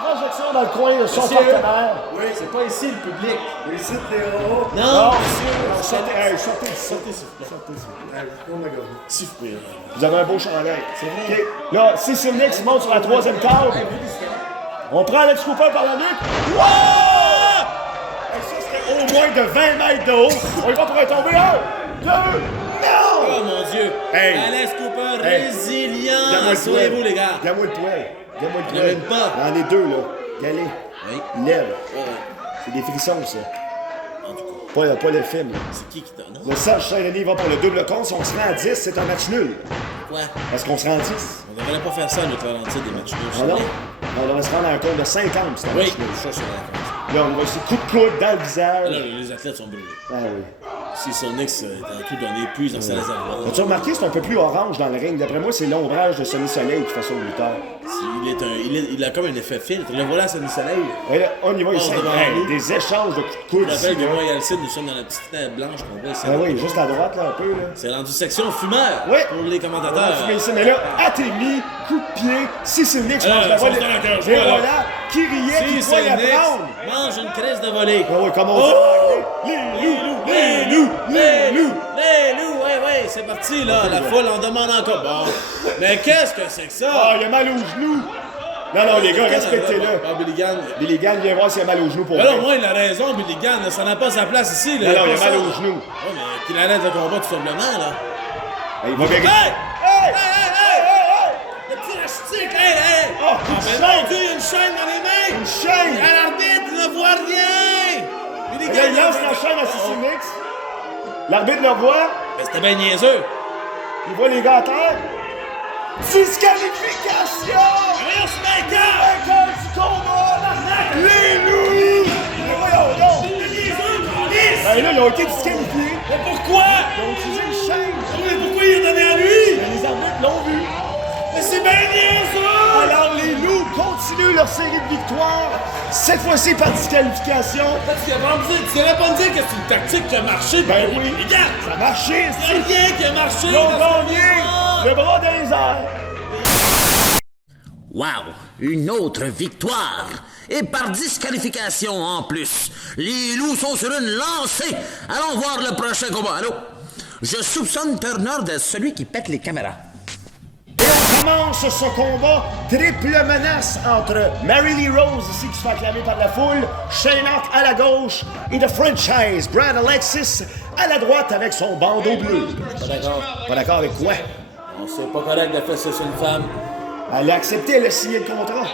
Projection dans le coin de son Monsieur. partenaire. Oui, c'est pas ici le public. Ici, Théo. Non, Non. monsieur. Sortez, hey, sortez d'ici. Sortez, s'il vous plaît. S'il vous plaît. Vous avez un beau chandail. C'est vrai. OK. Là, Cecil Nix monte sur la troisième corde. On prend Alex Cooper par la nuque. Wow! Hey, ça, c'était au moins de 20 mètres de haut. On y va pour un tomber. 1, 2, non! Oh mon Dieu. Hey. Alex Cooper, Hey. résilient. Garde-moi le Soyez-vous, poêle. les gars. Garde-moi le poêle. Garde-moi le Il y en a poêle. une pas. Il y en a deux, là. Galé. Oui. Lève. Ouais. C'est des frissons, ça. En tout cas, Pas le film. là. c'est qui t'a, non? Le Serge Saint-Denis va pour le double compte. Si on se rend à 10, c'est un match nul. Quoi? Parce qu'on se rend à 10. On devrait pas faire ça, notre Laurentides, des matchs nuls. Ah non? On devrait se rendre à un compte de 50, c'est un Oui, match nul. ça, c'est la Là, on va essayer coup de coude dans le visage. Là, les athlètes sont brûlés. Ah oui. Si Sonic a tout donné, plus dans sa réservoir. As-tu remarqué, c'est un peu plus orange dans le ring? D'après moi, c'est l'ombrage de Sonny Soleil qui fait ça au lutteur. Il a comme un effet filtre. Le voilà, Sonny Soleil. Et là, on y va, il Oh, s'est devant des échanges de coups de coude. Je rappelle ici, que là. moi et Alcide, nous sommes dans la petite fenêtre blanche qu'on voit ici. Ah oui, juste à droite, là, un peu, là. C'est rendu section fumeur Oui. pour les commentateurs. Mais là, Athémie, coup de pied, si c'est Nick, je pense que la ça, volée. c'est un cœur, Et voilà. voilà, qui riait, qui Si croyait c'est Nix, prendre. mange une crise de volée. Ah oui, comme on dit en anglais. Les loups. Ouais, c'est parti, là. La foule en demande encore. Bon. Mais qu'est-ce que c'est que ça? Ah, il a mal aux genoux. Non, les gars, respectez-le. Ah, Billy Gunn. Billy Gunn, viens voir s'il a mal aux genoux pour Alors, vrai. moi, il a raison, Billy Gunn. Ça n'a pas sa place ici, là. Non, il a Pas mal ça. aux genoux. Ouais, mais qu'il arrête le combat tout simplement, là. Il va vérifier. Hey! Le petit rachitique, hey! Oh, Ah, une ben chaîne. mon Dieu, il y a une chaîne dans les mains! Une chaîne. À l'arbitre, il ne voit rien! Billy Et là, il Gunn, lance la chaîne à Sissi Nix. L'arbitre le voit. Mais c'était bien niaiseux! Il voit les gars à terre. Disqualification! Rien, ce mec-là! Vainqueur du combat! Les loups! Mais voyons donc! Ben là, ils ont été disqualifiés. Mais pourquoi? Ils ont utilisé une chaîne. Mais pourquoi il a donné à lui? Mais les arbitres l'ont vu. Mais c'est bien niaiseux! Alors, les loups continuent leur série de victoires. Cette fois-ci par disqualification. Tu n'allais pas me dire que c'est une tactique qui a marché. Ben oui. Regarde! Ça a marché, Il n'y a rien qui a marché! Ils ont dans ce gagné. combat. Le bras dans les airs. Wow, une autre victoire! Et par disqualification en plus. Les loups sont sur une lancée. Allons voir le prochain combat. Allô? Je soupçonne Turner d'être celui qui pète les caméras. Et on commence ce combat. Triple menace entre Mary Lee Rose, ici qui se fait acclamer par la foule, Shayna à la gauche et The Franchise, Brad Alexis à la droite avec son bandeau bleu. Pas d'accord. Pas d'accord avec quoi? On c'est pas correct de faire ça sur une femme. Elle a accepté, elle a signé le contrat.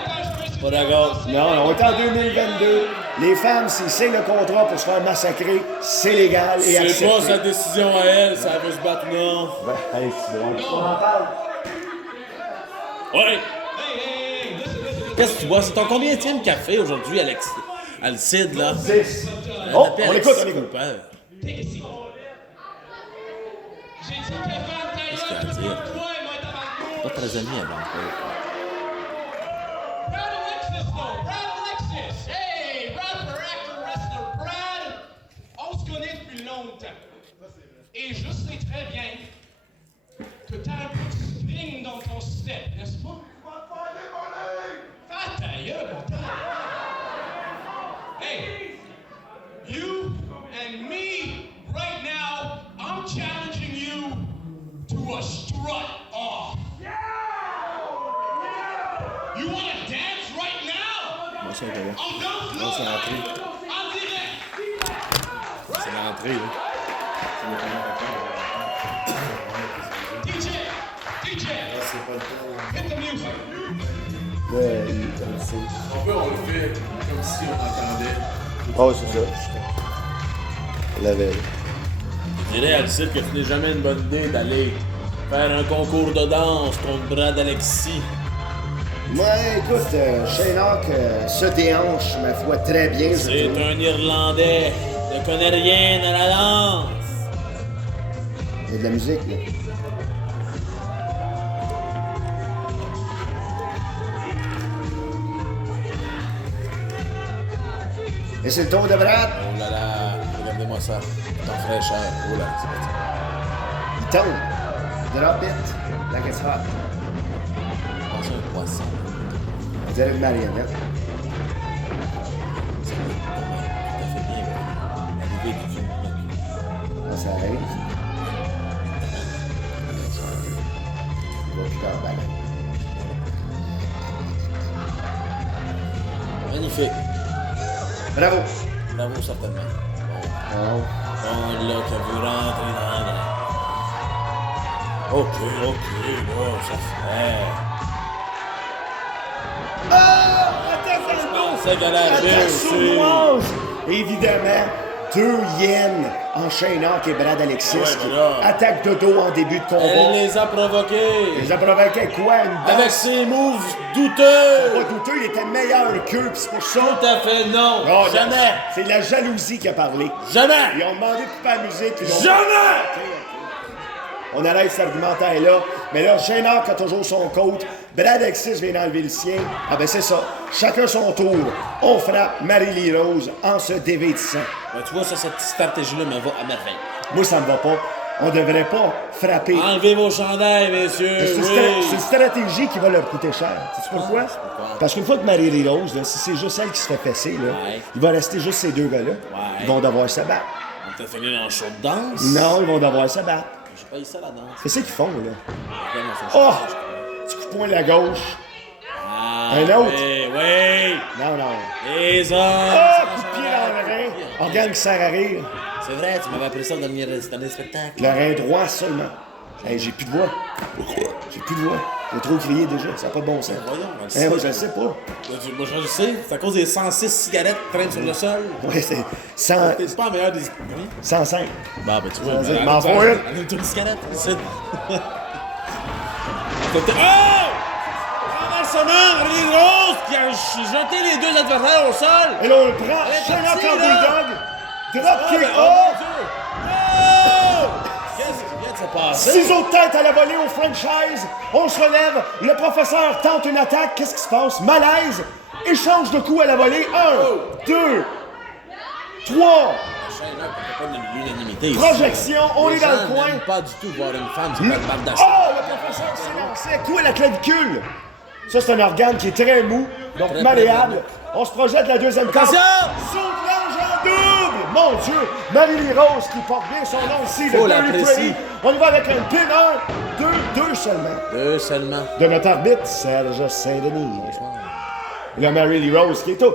Pas d'accord. Non, on est en 2022. Les femmes, s'ils signent le contrat pour se faire massacrer, c'est légal et C'est accepté. pas sa décision à elle, ça veut se battre ou non. Ben, allez, c'est bon. On en parle. Ouais! Qu'est-ce que tu bois? C'est ton combienième café aujourd'hui, Alcide, là? 6. Oh, on écoute, on écoute. Qu'est-ce qu'il y a à dire? Pas très ami avant. Brad Alexis, though. Brad Alexis. Hey, rapper, actor, wrestler, Brad. On se connaît depuis longtemps. Et je sais très bien que t'as un peu de string dans ton step, n'est-ce pas? Fais ta gueule, attends. Hey, you and me, right now, I'm challenging you to a strut off. You wanna dance right now? Bon, c'est incroyable. On danse là! Non, c'est rentré. En direct! C'est l'entrée, là. DJ! DJ! Hit the music! On le fait comme si on entendait. Oh, c'est ça. La veille. Je dirais à Alcide que ce n'est jamais une bonne idée d'aller faire un concours de danse contre Brad Alexis. Ouais, écoute, Shayna se déhanche, ma foi, très bien. C'est un Irlandais, ne connaît rien à la danse. Il y a de la musique, là. Et c'est le tour de Brad. Oh là là, regardez-moi ça. Ton fraîcheur. Oh là, c'est parti. Il tombe. Drop it. Like it's hot. C'est un poisson. On dirait une marionnette. Ça va tout à fait bien. L'arrivée du film. Là, ça arrive. Il va plus en ballon. Magnifique. Bravo. Bravo, certainement. Oh. Bon, là, qui a vu rentrer dans la... Ok, là, ça fait... Ah! Attaque dans le dos! C'est qu'elle avait Attaque aussi. sournoise! Évidemment. 2 yens en Shayna et Brad Alexis. Ouais, qui voilà. attaque de dos en début de combat. Elle les a provoqués. Ils ont provoqué quoi? Une danse? Avec ses moves douteux. Pas douteux, il était meilleur qu'eux, pis c'est pour ça. Tout à fait non. Non, Jamais. C'est la jalousie qui a parlé. Jamais. Ils ont demandé de couper la musique. Ils ont... Jamais. On arrête cet argumentaire-là. Mais là, Shayna a toujours son coach. Brad Alexis vient d'enlever le sien. Ah ben c'est ça. Chacun son tour. On frappe Marie-Lee Rose en se dévêtissant. Ben, tu vois, ça, cette stratégie-là me va à merveille. Moi, ça me va pas. On devrait pas frapper. Enlevez vos chandails, messieurs. C'est une stratégie qui va leur coûter cher. Tu sais pourquoi? Parce qu'une fois que Marie-Lee Rose, là, si c'est juste elle qui se fait fesser, là, Ouais. il va rester juste ces deux gars-là. Ouais. Ils vont devoir se battre. On t'a fini dans le show de danse. Non, ils vont devoir se battre. J'ai pas eu ça, la danse. Qu'est-ce qu'ils font, là? Vraiment, ça, Oh! je crois. Tu coup de poing à la gauche. Ah, Un autre? Oui. Non, non. Les hommes. Oh! Coup de pied dans le rein. Organe qui sert à rire. C'est vrai, tu m'avais appris ça dans le dernier spectacle. Le rein droit seulement. Hey, j'ai plus de voix. J'ai plus de voix. J'ai trop crié déjà. Ça n'a pas de bon sens. Voyons, on le Eh, sait. moi, je le sais pas. Moi, je le sais. C'est à cause des 106 cigarettes qui traînent sur le sol. Ouais, c'est 100, C'est pas la meilleure des... 105. Bah, ben, tu vois. Vas-y, m'en faut une. Une toute cigarette. C'est... C'était... Oh! Renversement, Marie Rose qui a jeté les deux adversaires au sol. Et là, on le prend. Elle est Shayna partie, Carl là. Bulldog. Drop kick. ben, Oh! mon Dieu. Oh! Qu'est-ce qui vient de se passer? Ciseaux de tête à la volée au franchise. On se relève. Le professeur tente une attaque. Qu'est-ce qui se passe? Malaise. Échange de coups à la volée. 1, 2, 3. Pas l'unanimité ici. Projection. On Les est dans gens le coin. n'aiment pas du tout voir une femme se Le... faire battre Oh! d'achat. Le professeur s'est lancé. Coup à la clavicule. Ça, c'est un organe qui est très mou. Donc, Très, malléable. très On se projette la deuxième carte. Attention! Soufflage en double! Mon Dieu! Marie-Lee Rose qui porte bien son nom ici. Faut le Dirty l'apprécier. Pretty. On y va avec un pin 1, 2 seulement. Deux seulement. De notre arbitre, Serge Saint-Denis. La Marie-Lee Rose qui est au...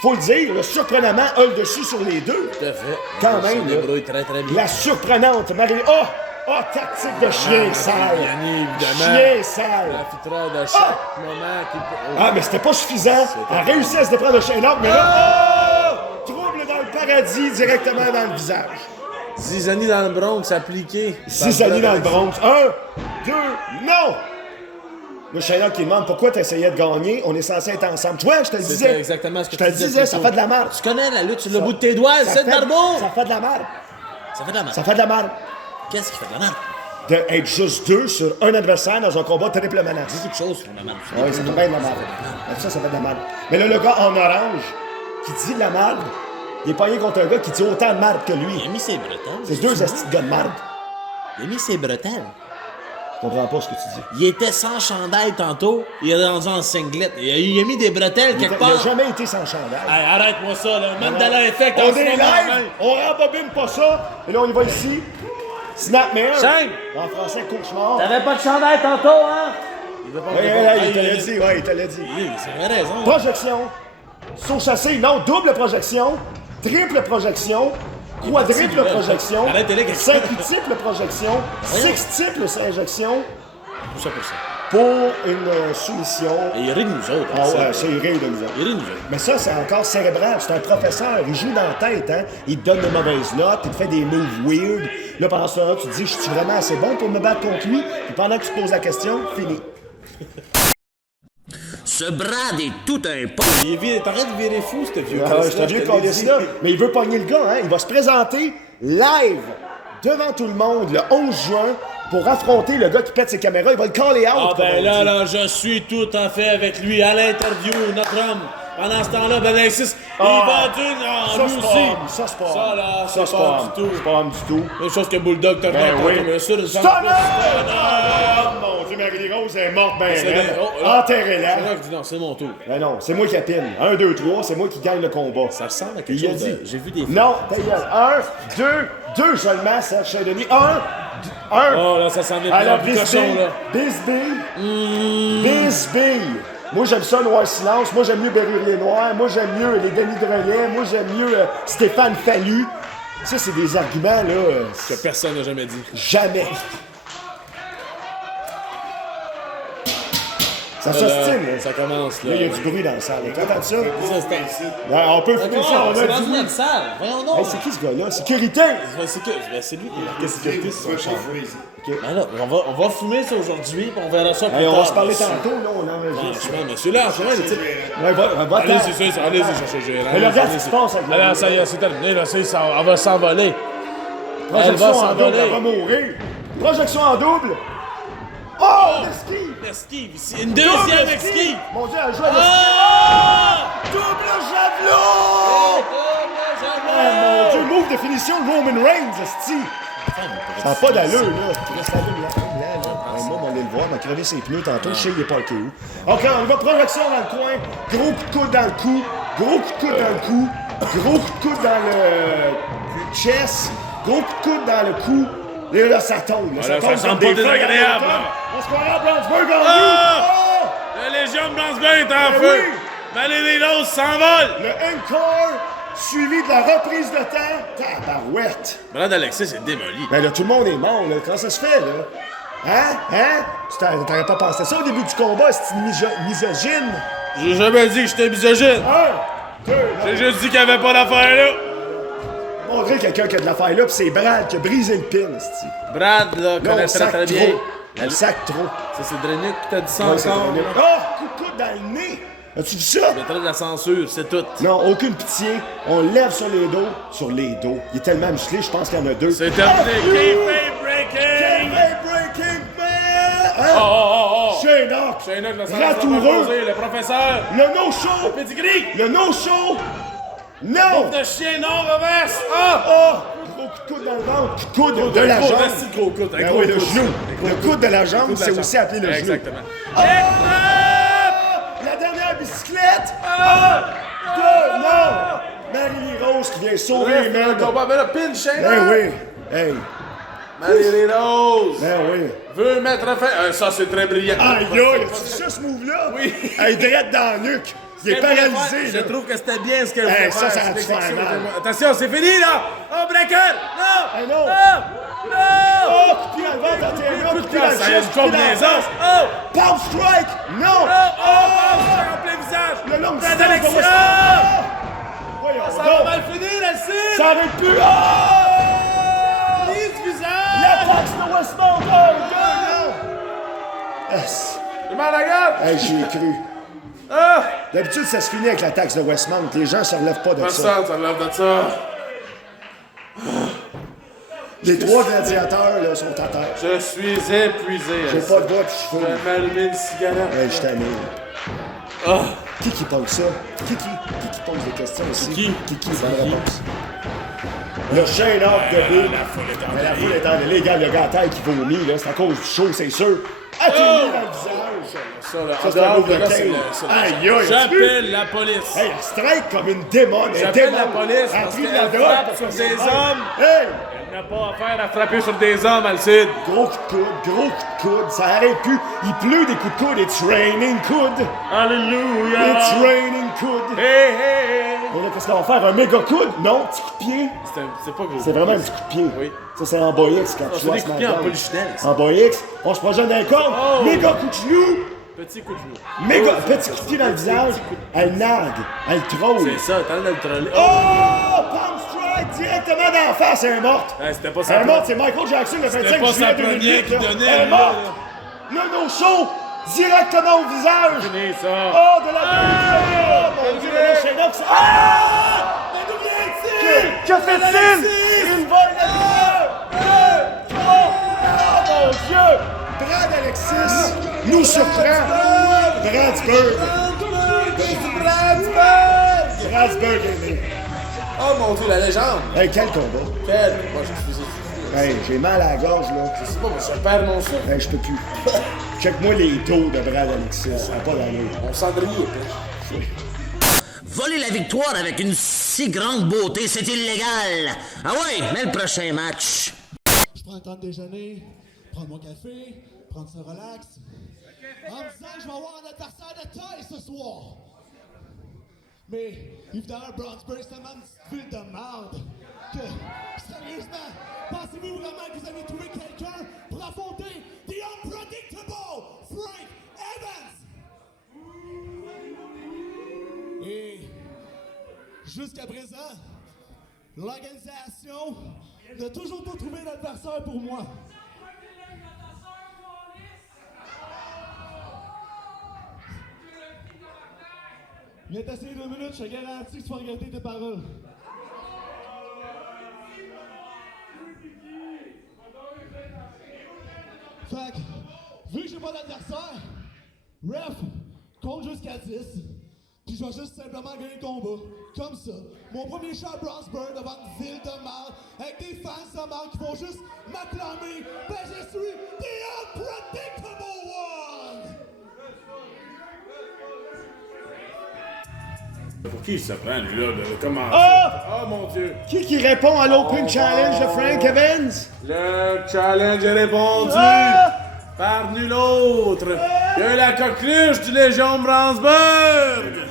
faut le dire, là, surprenamment, a le dessus sur les deux. Tout à fait. Quand Elle même, se là. débrouille très très bien. La surprenante Marie-Lee... Oh! Oh, tactique de chien sale! Bien évidemment. Chien sale! La fitra de chaque moment qui peut... Oh. Ah, mais c'était pas suffisant. Elle a réussi à se déprendre de chien d'or, mais là... Oh! Trouble dans le paradis directement dans le visage. 10 années dans le Bronx appliqué. 6 années dans le Bronx. 1, 2, non! Le Shayna qui demande pourquoi tu essayais de gagner, on est censé être ensemble. Tu vois, je te le C'était disais. exactement ce que Je te le disais, ça fait de la merde. Tu connais la lutte sur le bout de tes doigts, c'est Barbeau! Ça fait de la merde. Ça fait de la merde. Ça fait de la merde. Qu'est-ce qui fait de la merde? D'être juste deux sur un adversaire dans un combat triple menace. Beaucoup de choses font de la merde. Oui, ça fait bien de la merde. Ça fait de la merde. Mais là, le gars en orange qui dit de la merde, il est pogné contre un gars qui dit autant de merde que lui. Il a mis ses bretelles. C'est deux astis de gars de merde. Il a mis ses bretelles. Je comprends pas ce que tu dis. Il était sans chandail tantôt, il est rendu en singlet. Il a mis des bretelles quelque Il part. n'a jamais été sans chandail. Hey, arrête-moi ça, là. Mandela Effect en On ce est moment live, même. on rembobine pas ça. Et là, on y va ici. Snapmare. Shane! En français, cauchemar. T'avais pas de chandail tantôt, hein? Il veut pas Oui, il te l'a dit, oui, il te l'a dit. C'est vrai raison. Projection. Saut chassé, non, double projection. Triple projection. Quadruple parti, projection. arrêtez-les, quelqu'un. Cinqutuple projection. Sextuple injection. Tout ça pour ça. Pour une soumission. Et il rit de nous autres. Ah hein, ouais, ça, il rit de nous autres. Il rit de nous autres. Mais ça, c'est encore cérébral. C'est un professeur. Il joue dans la tête, hein. Il te donne de mauvaises notes. Il te fait des moves weird. Là, pendant ce temps-là, tu te dis, je suis vraiment assez bon pour me battre contre lui. Puis pendant que tu te poses la question, fini. Ce Brad est tout un p***. T'es en train de virer fou, ce vieux Ah, je te dis qu'on est là. Mais il veut pogner le gars, hein. Il va se présenter live devant tout le monde le 11 juin pour affronter le gars qui pète ses caméras. Il va le caller out. Ah comme ben on là, dit. là, je suis tout à fait avec lui à l'interview, notre homme. Pendant ce temps-là, Ben Alexis, il va d'une... Ah, Ça, lui c'est aussi. pas homme. Ça, c'est pas homme. Ça, là, Ça, c'est pas du tout. C'est pas homme du tout. Même chose que Bulldog, t'as Ben oui. mais ça, le Stunner! Oh mon Dieu, Marie Rose est morte ben C'est raide. bien. Oh, là. Enterrez-la. C'est là que je dis non, c'est mon tour. Ben non, c'est moi qui appine. 1, 2, 3, c'est moi qui gagne le combat. Ça ressemble à Il quelque a chose dit. de... J'ai vu des... Non, ta gueule. 1, 2 seulement, Serge Saint-Denis. 1. Oh là, ça s'en vient Alors, plus cochon, là. Bisbee. Moi, j'aime ça, Noir Silence. Moi, j'aime mieux Berrurier Noir. Moi, j'aime mieux les Denis de Relais. Moi, j'aime mieux Stéphane Fallu. Ça, c'est des arguments, là. Que personne n'a jamais dit. Jamais. Ça s'ostine, là. Ça commence, là. Là, il y a du bruit dans la salle. T'entends ça? Ça, c'est Ouais, on peut finir ça, on c'est a dans du bruit. notre salle. Voyons donc. Hey, c'est qui ce gars-là? Sécurité! C'est lui qui est la sécurité sur son char. Ok. Ben là, on va fumer ça aujourd'hui, puis on verra ça plus Hey, tard. on va se parler monsieur. tantôt, là, on enregistre. Franchement, monsieur là, franchement, tu sais. Ouais, va Allez, c'est ça, allez-y, cherchez le gérant. Mais là, regarde ce qui se passe avec Alors, ça y est, c'est terminé, là, elle va s'envoler. Elle Projection va en double, elle va s'envoler. mourir. Projection en double. Oh, l'esquive! L'esquive ici, une deuxième esquive. Mon Dieu, elle joue à l'esquive. Ah! Double javelot! Oh, mon Dieu, move de finition de Roman Reigns, esti! Ça n'a pas d'allure, là. Reste à deux, là. Moi, on va aller le voir, on va crever ses pneus tantôt. Je sais, il est parké où. OK, on va projection dans le coin. Gros coup de coude dans le cou. Gros coup de coude dans le cou. Gros coup de coude dans le chest. Gros coup de coude dans le cou. Et là, ça tombe. Là, ça tombe sent comme pas des désagréable, feuilles là. on se croirait à Brownsburg en Ah! vue. Oh! La Légion de Blanche-Blanc est en Ben feu. oui. Valérie Rose s'envole. Le encore suivi de la reprise de temps. Tabarouette. Brad Alexis est démoli. Ben là, tout le monde est mort, là. Comment ça se fait, là? Hein? T'aurais pas pensé ça au début du combat, c'est une misogyne? J'ai jamais dit que j'étais misogyne. Un, deux, J'ai juste dit qu'il n'y avait pas d'affaire là. montrer quelqu'un qui a de l'affaire là, pis c'est Brad qui a brisé le pin, c'ti. Brad, là, Là, connaît on très sac très trop. bien. On sac trop. Ça, c'est Dreniuk qui t'a dit ça Ouais, c'est encore. Dreniuk. là. Oh! Coup de coude dans le nez! As-tu vu ça? Je mettrais de la censure, c'est tout. Non, aucune pitié. On lève sur les dos. Sur les dos. Il est tellement musclé, je pense qu'il y en a deux. C'est terminé. Oh, Kayfabe breaking. Kayfabe breaking, man! Hein? Oh. Shane Hawk! Shayna, je me sens Ratoureux! proposé, le professeur. Le no-show! Pedigree. Le no-show! Non! De chien non reverse. Ah! Oh! Gros coup de coude dans le ventre, coup de coude de la Gros, jambe. merci, gros coude. Ben oui, le genou. Le coude de la jambe, c'est aussi appelé le genou. Exactement. Ah! La dernière bicyclette! Un, deux, non! Marie Rose qui vient sauver les Le mecs. combat, mais là, pin Shayna. Ben oui! Hey! Marie Rose. Ben oui! Veut mettre fin. Ça, c'est très brillant. Aïe aïe! As-tu ça, ce move-là? Oui. Elle est direct dans la nuque. Il est paralysé, Je là. trouve que c'était bien ce qu'elle Hey, voulait ça, faire. ça a dû C'était faire quelque mal. chose de- Attention, c'est fini, là! Oh, breaker! Non! Hey, non! Non! Oh! Coup de pied dans le ventre, dans tes mains, coup de pied dans le Ça y est, chest, une coup de pied dans la combinaison! face. Oh! Palm strike! Non! Oh! En plein visage! Le long Brad distance, Alexis! on va se- Ah! Voyons Ça donc. va mal finir, Alcide! Ça arrête plus! Oh! Lise du visage! La taxe de Westmount! Oh, non! Yes. J'ai mal à la gueule! Hey, j'y ai cru. Ah! D'habitude, ça se finit avec la taxe de Westmount. Les gens se relèvent pas de ça. Personne, ça relève de ça. Les trois gladiateurs, là, sont à terre. Je suis épuisé, J'ai Alcide. pas de voix pis je Je fume. vais m'allumer une cigarette. Ouais, je t'amène. Ah! Qui pose ça? Qui pose des questions aussi? Qui? Qui? Bonne réponse. Le Shane Hawk debout. Mais la foule est en les gars, le gars à taille qui vomit, là, c'est à cause du show, c'est sûr. Atterri dans le visage. Ça, là, Ça, en c'est un dehors move de de là, c'est Kane. le- Aïe, aïe, as-tu vu? J'appelle la police. Hey, elle strike comme une démon. J'appelle la police Elle a parce pris de qu'elle la drogue. frappe sur des hommes. Hey! Elle n'a pas affaire à frapper sur des hommes, Alcide. Gros coup de coude, ça arrête plus. Il pleut des coups de coude, it's raining coude. Alléluia. It's raining coude. Hey, hey, Et là, qu'est-ce qu'on va faire? Un méga coude? Non, petit coup de pied. C'est pas gros. C'est vraiment un petit coup de pied. Oui. Ça, c'est en box quand tu c'est vois des ce coups de pied en SmackDown. polichinelle, ça. En box, on se projette dans les cordes. Oh! Méga coup de genou. Petit coup de genou. Méga petit coup de pied dans le visage. Elle nargue. Elle troll. C'est ça, t'as l'air de le troller. Oh! Palm strike directement dans la face. Elle est morte. Hey, c'était pas Elle sa est morte. C'est Michael Jackson le 25 pas juillet sa 2008. première qui là. donnait, Elle est là. morte. Le no-show. Directement au visage. Fini, ça. Oh, de la Oh, mon Dieu, le Shane Hawk, ça- Ah! Mais d'où vient-il? Que fait-il? Il vole la lumière! Oh, mon Dieu! Brad Alexis nous surprend. Bradsburg. Bradsburg est né. Oh mon Dieu, la légende. Hey, quel combat. Quel? Moi, je suis Hey, j'ai mal à la gorge, là. Je sais pas, moi, je perds mon souffle. Hey, je peux plus. Check-moi les dos de Brad Alexis. Ça n'a pas d'allure. Mon cendrier. Voler la victoire avec une si grande beauté, c'est illégal. Ah ouais, mais le prochain match. Je prends le temps de déjeuner, prendre mon café, prendre ça relax. En me disant que je vais avoir un adversaire de taille ce soir. Mais évidemment, Brownsburg, c'est tellement une petite ville de merde que, sérieusement, pensez-vous vraiment que vous avez trouvé quelqu'un pour affronter The Unpredictable Frank Evans? Et jusqu'à présent, l'organisation n'a toujours pas trouvé d'adversaire pour moi. Viens t'essayer 2 minutes, je te garantis que tu vas regretter tes paroles. Fait que, vu que j'ai pas d'adversaire, ref, compte jusqu'à 10, puis je vais juste simplement gagner le combat. Comme ça. Mon premier show à Bronzeburg devant une ville de marde, avec des fans de marde qui vont juste m'acclamer. Ben je suis the Unpredictable One! Pour qui ça prend, lui, là, de commencer? Oh! Oh, mon Dieu! Qui répond à l'Open Challenge de Frank Evans? Le challenge est répondu par nul autre que la coqueluche du Légion Bronzeburg!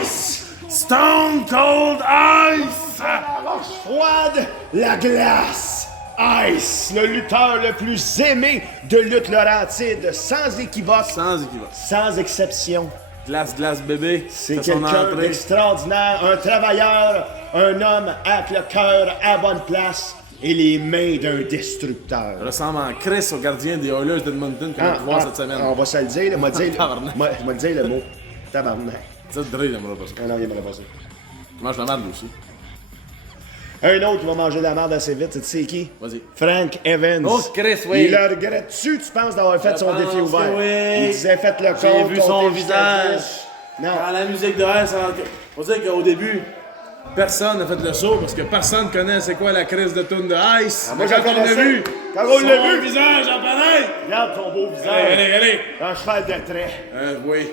Ice! Stone Cold Ice! La roche froide, la glace. Ice, le lutteur le plus aimé de lutte Laurentide, sans équivoque, Sans équivoque. sans exception. Glace, glace, bébé. C'est son quelqu'un entrée. d'extraordinaire, un travailleur, un homme avec le cœur à bonne place et les mains d'un destructeur. Il ressemble en Chris au gardien des Oilers d'Edmonton qu'on va voir cette semaine. On va se le dire, là, moi dire, Tabarnak. moi dire le mot. Tabarnak. Ça, Dre, il aimerait pas ça. Ah non, il aimerait pas ça. Il mange la merde, lui aussi. Un autre qui va manger de la merde assez vite, tu sais qui? Vas-y. Frank Evans. Oh, Chris, oui. Il le regrette-tu, tu penses, d'avoir fait Je son défi pense ouvert? que oui. Il disait, faites le compte. J'ai vu son comptez jusqu'à visage. 10. Non. Quand la musique de Ice, on dirait qu'au début, personne n'a fait le saut parce que personne connaît c'est quoi la crise de tune de Ice. moi, Mais je quand on l'a connaissais. vu, Quand on l'a son vu. visage apparaît. Regarde ton beau visage. Allez. Un cheval de trait. Oui.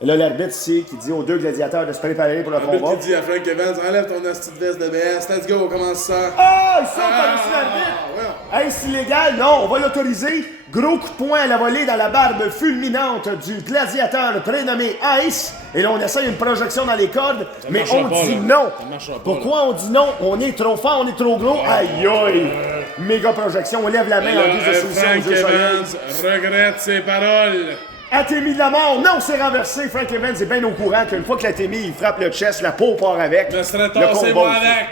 Et là, l'arbitre ici qui dit aux deux gladiateurs de se préparer pour le Le combat. qui dit à Frank Evans, enlève ton asti de veste de BS, let's go, on commence ça. Ah, il sort par-dessus l'arbitre. ouais. Est-ce illégal? Non, on va l'autoriser. Gros coup de poing à la volée dans la barbe fulminante du gladiateur prénommé Ice. Et là, on essaye une projection dans les cordes, mais marchera on pas, dit là. non. Ça marchera pas, Pourquoi on dit non? On est trop fort, on est trop gros. Aïe aïe. Méga projection, on lève la main en guise de soumission aux Frank yeux soleils. Evans regrette ses paroles. Atémie de la mort, non, c'est renversé. Frank Evans est bien au courant qu'une fois que l'Atémie il frappe le chest, la peau part avec. Je serais Le tassé combat moi aussi. avec.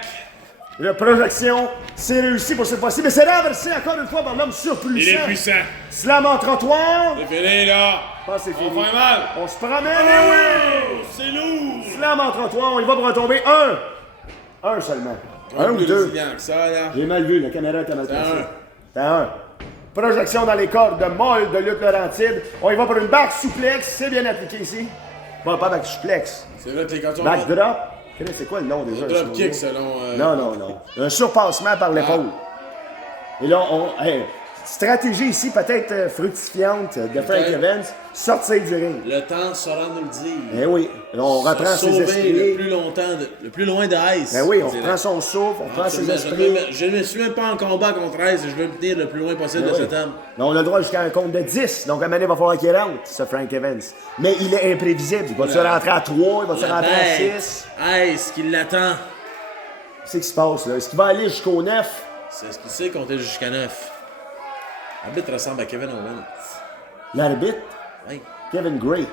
La projection, c'est réussi pour cette fois-ci, mais c'est renversé encore une fois par l'homme surpuissant. Il est puissant. Slam en trottoir. C'est fini, là. Je pense que c'est On fini. fait mal. On se promène, eh oui! Oh, c'est lourd. Slam en trottoir, on y va pour retomber un seulement. Un ou Plus deux. résilient que ça, là. J'ai mal vu, la caméra était mal C'est placée. un. C'est un. Projection dans les cordes de molle de lutte Laurentide. On y va pour une back suplex, c'est bien appliqué ici. Bon, pas back suplex. C'est vrai que les cartons. Backdrop. C'est quoi le nom déjà? Drop kick selon. Non. Un surpassement par l'épaule. Et là, stratégie ici peut-être fructifiante de Frank Evans, sortir du ring. Le temps saura nous le dire. Eh oui, là, on reprend ses Sauver esprits. le plus longtemps, le plus loin de Ice. Ben oui, on je dirais. reprend son souffle, on prend ses Absolument. esprits. Je ne suis même pas en combat contre Ice et je veux me tenir le plus loin possible de Oui. cet homme. Mais on a le droit jusqu'à un compte de 10, donc à un moment donné, il va falloir qu'il rentre, ce Frank Evans. Mais il est imprévisible. Il va-tu rentrer à 3, il va-tu La rentrer à bête. 6? Ice qui l'attend. Qu'est-ce qui se passe là? Est-ce qu'il va aller jusqu'au 9? C'est ce qu'il sait compter jusqu'à 9. L'arbitre ressemble à Kevin Owens. L'arbitre, Oui. Kevin Gray.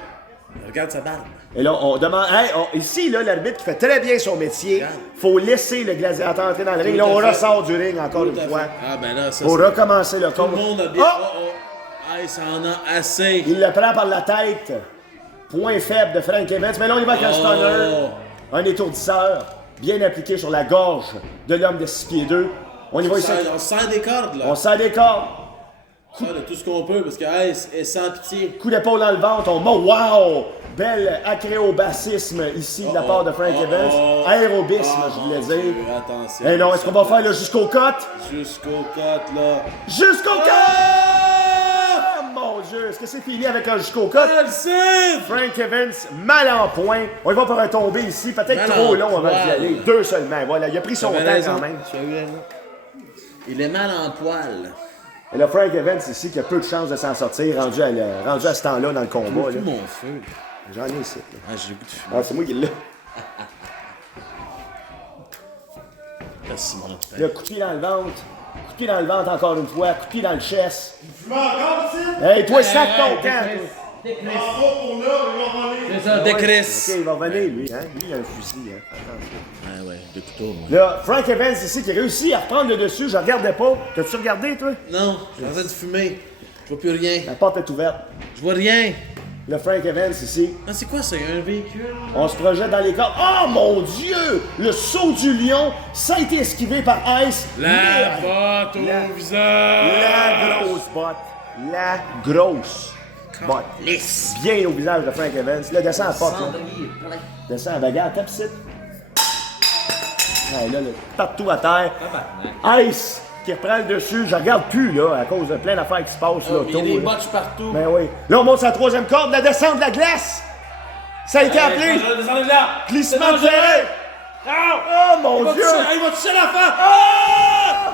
Regarde sa barbe. Et là, on demande. Ici, là, l'arbitre qui fait très bien son métier, faut laisser le gladiateur entrer dans le ring. Là, on à fait. ressort du ring encore Tout une à fois. fait. Ah, ben là, ça, Pour c'est... recommencer le Tout le combat. monde a bien... Oh! Oh! Ice en a assez. Il le prend par la tête. Point faible de Frank Evans. Mais là, on y va avec un stunner. Un étourdisseur. Bien appliqué sur la gorge de l'homme de 6 pieds 2. On y va ici. On sent des cordes, là. On sent des cordes. On sent de tout ce qu'on peut, parce que Ice est sans pitié. Coup d'épaule dans le ventre. On monte. Wow! Bel acréobassisme ici de la part de Frank Evans. Aérobisme, je voulais dire. Attention. Et non, est-ce qu'on va faire là jusqu'au cut? Jusqu'au cut, là. Jusqu'au cut! Mon Dieu, est-ce que c'est fini avec un jusqu'au cut? Alcide! Frank Evans, mal en point. On y va pour un tombé ici, peut-être Mal trop en long avant d'y poil. aller. 2 seulement, voilà, il a pris son temps quand même. Il est mal en poil. Et là, Frank Evans ici qui a peu de chances de s'en sortir, rendu à ce temps-là dans le combat. là. Mon feu. J'en ai ici. là. Ah, j'ai le goût de fumer. Ah, c'est moi qui l'ai. Merci, mon père. Là, coup de pied dans le ventre. Coup de pied dans le ventre encore une fois. Coup de pied dans le chest. Hey, toi, sac ton camp. C'est ça, des Chris. Ok, il va revenir, lui, hein. Lui, il a un fusil, hein. Attention. Ah ouais, le couteau, moi. Là, Frank Evans ici qui réussit à reprendre le dessus, je regardais pas. T'as-tu regardé, toi? Non, je suis en train de fumer. Je vois plus rien. La porte est ouverte. Je vois rien. Le Frank Evans ici. Ah, c'est quoi ça? Il y a un véhicule? On se projette dans les corps. Oh mon Dieu! Le saut du lion, ça a été esquivé par Ice. La botte au visage. La grosse botte. La grosse botte. Lisse. Bien au visage de Frank Evans. Là, descend à la porte. Là. Descend à la bagarre, tape ici. Ouais, là, partout à terre. Ice qui reprend le dessus. Je regarde plus, là, à cause de plein d'affaires qui se passent, là, Il y a des autour, là. botches partout. Ben oui. Là, on monte sur la troisième corde, la descente de la glace. Ça a été appelé Descendez de là. glissement de terrain. Oh mon Dieu! Il va toucher la fin. Ah!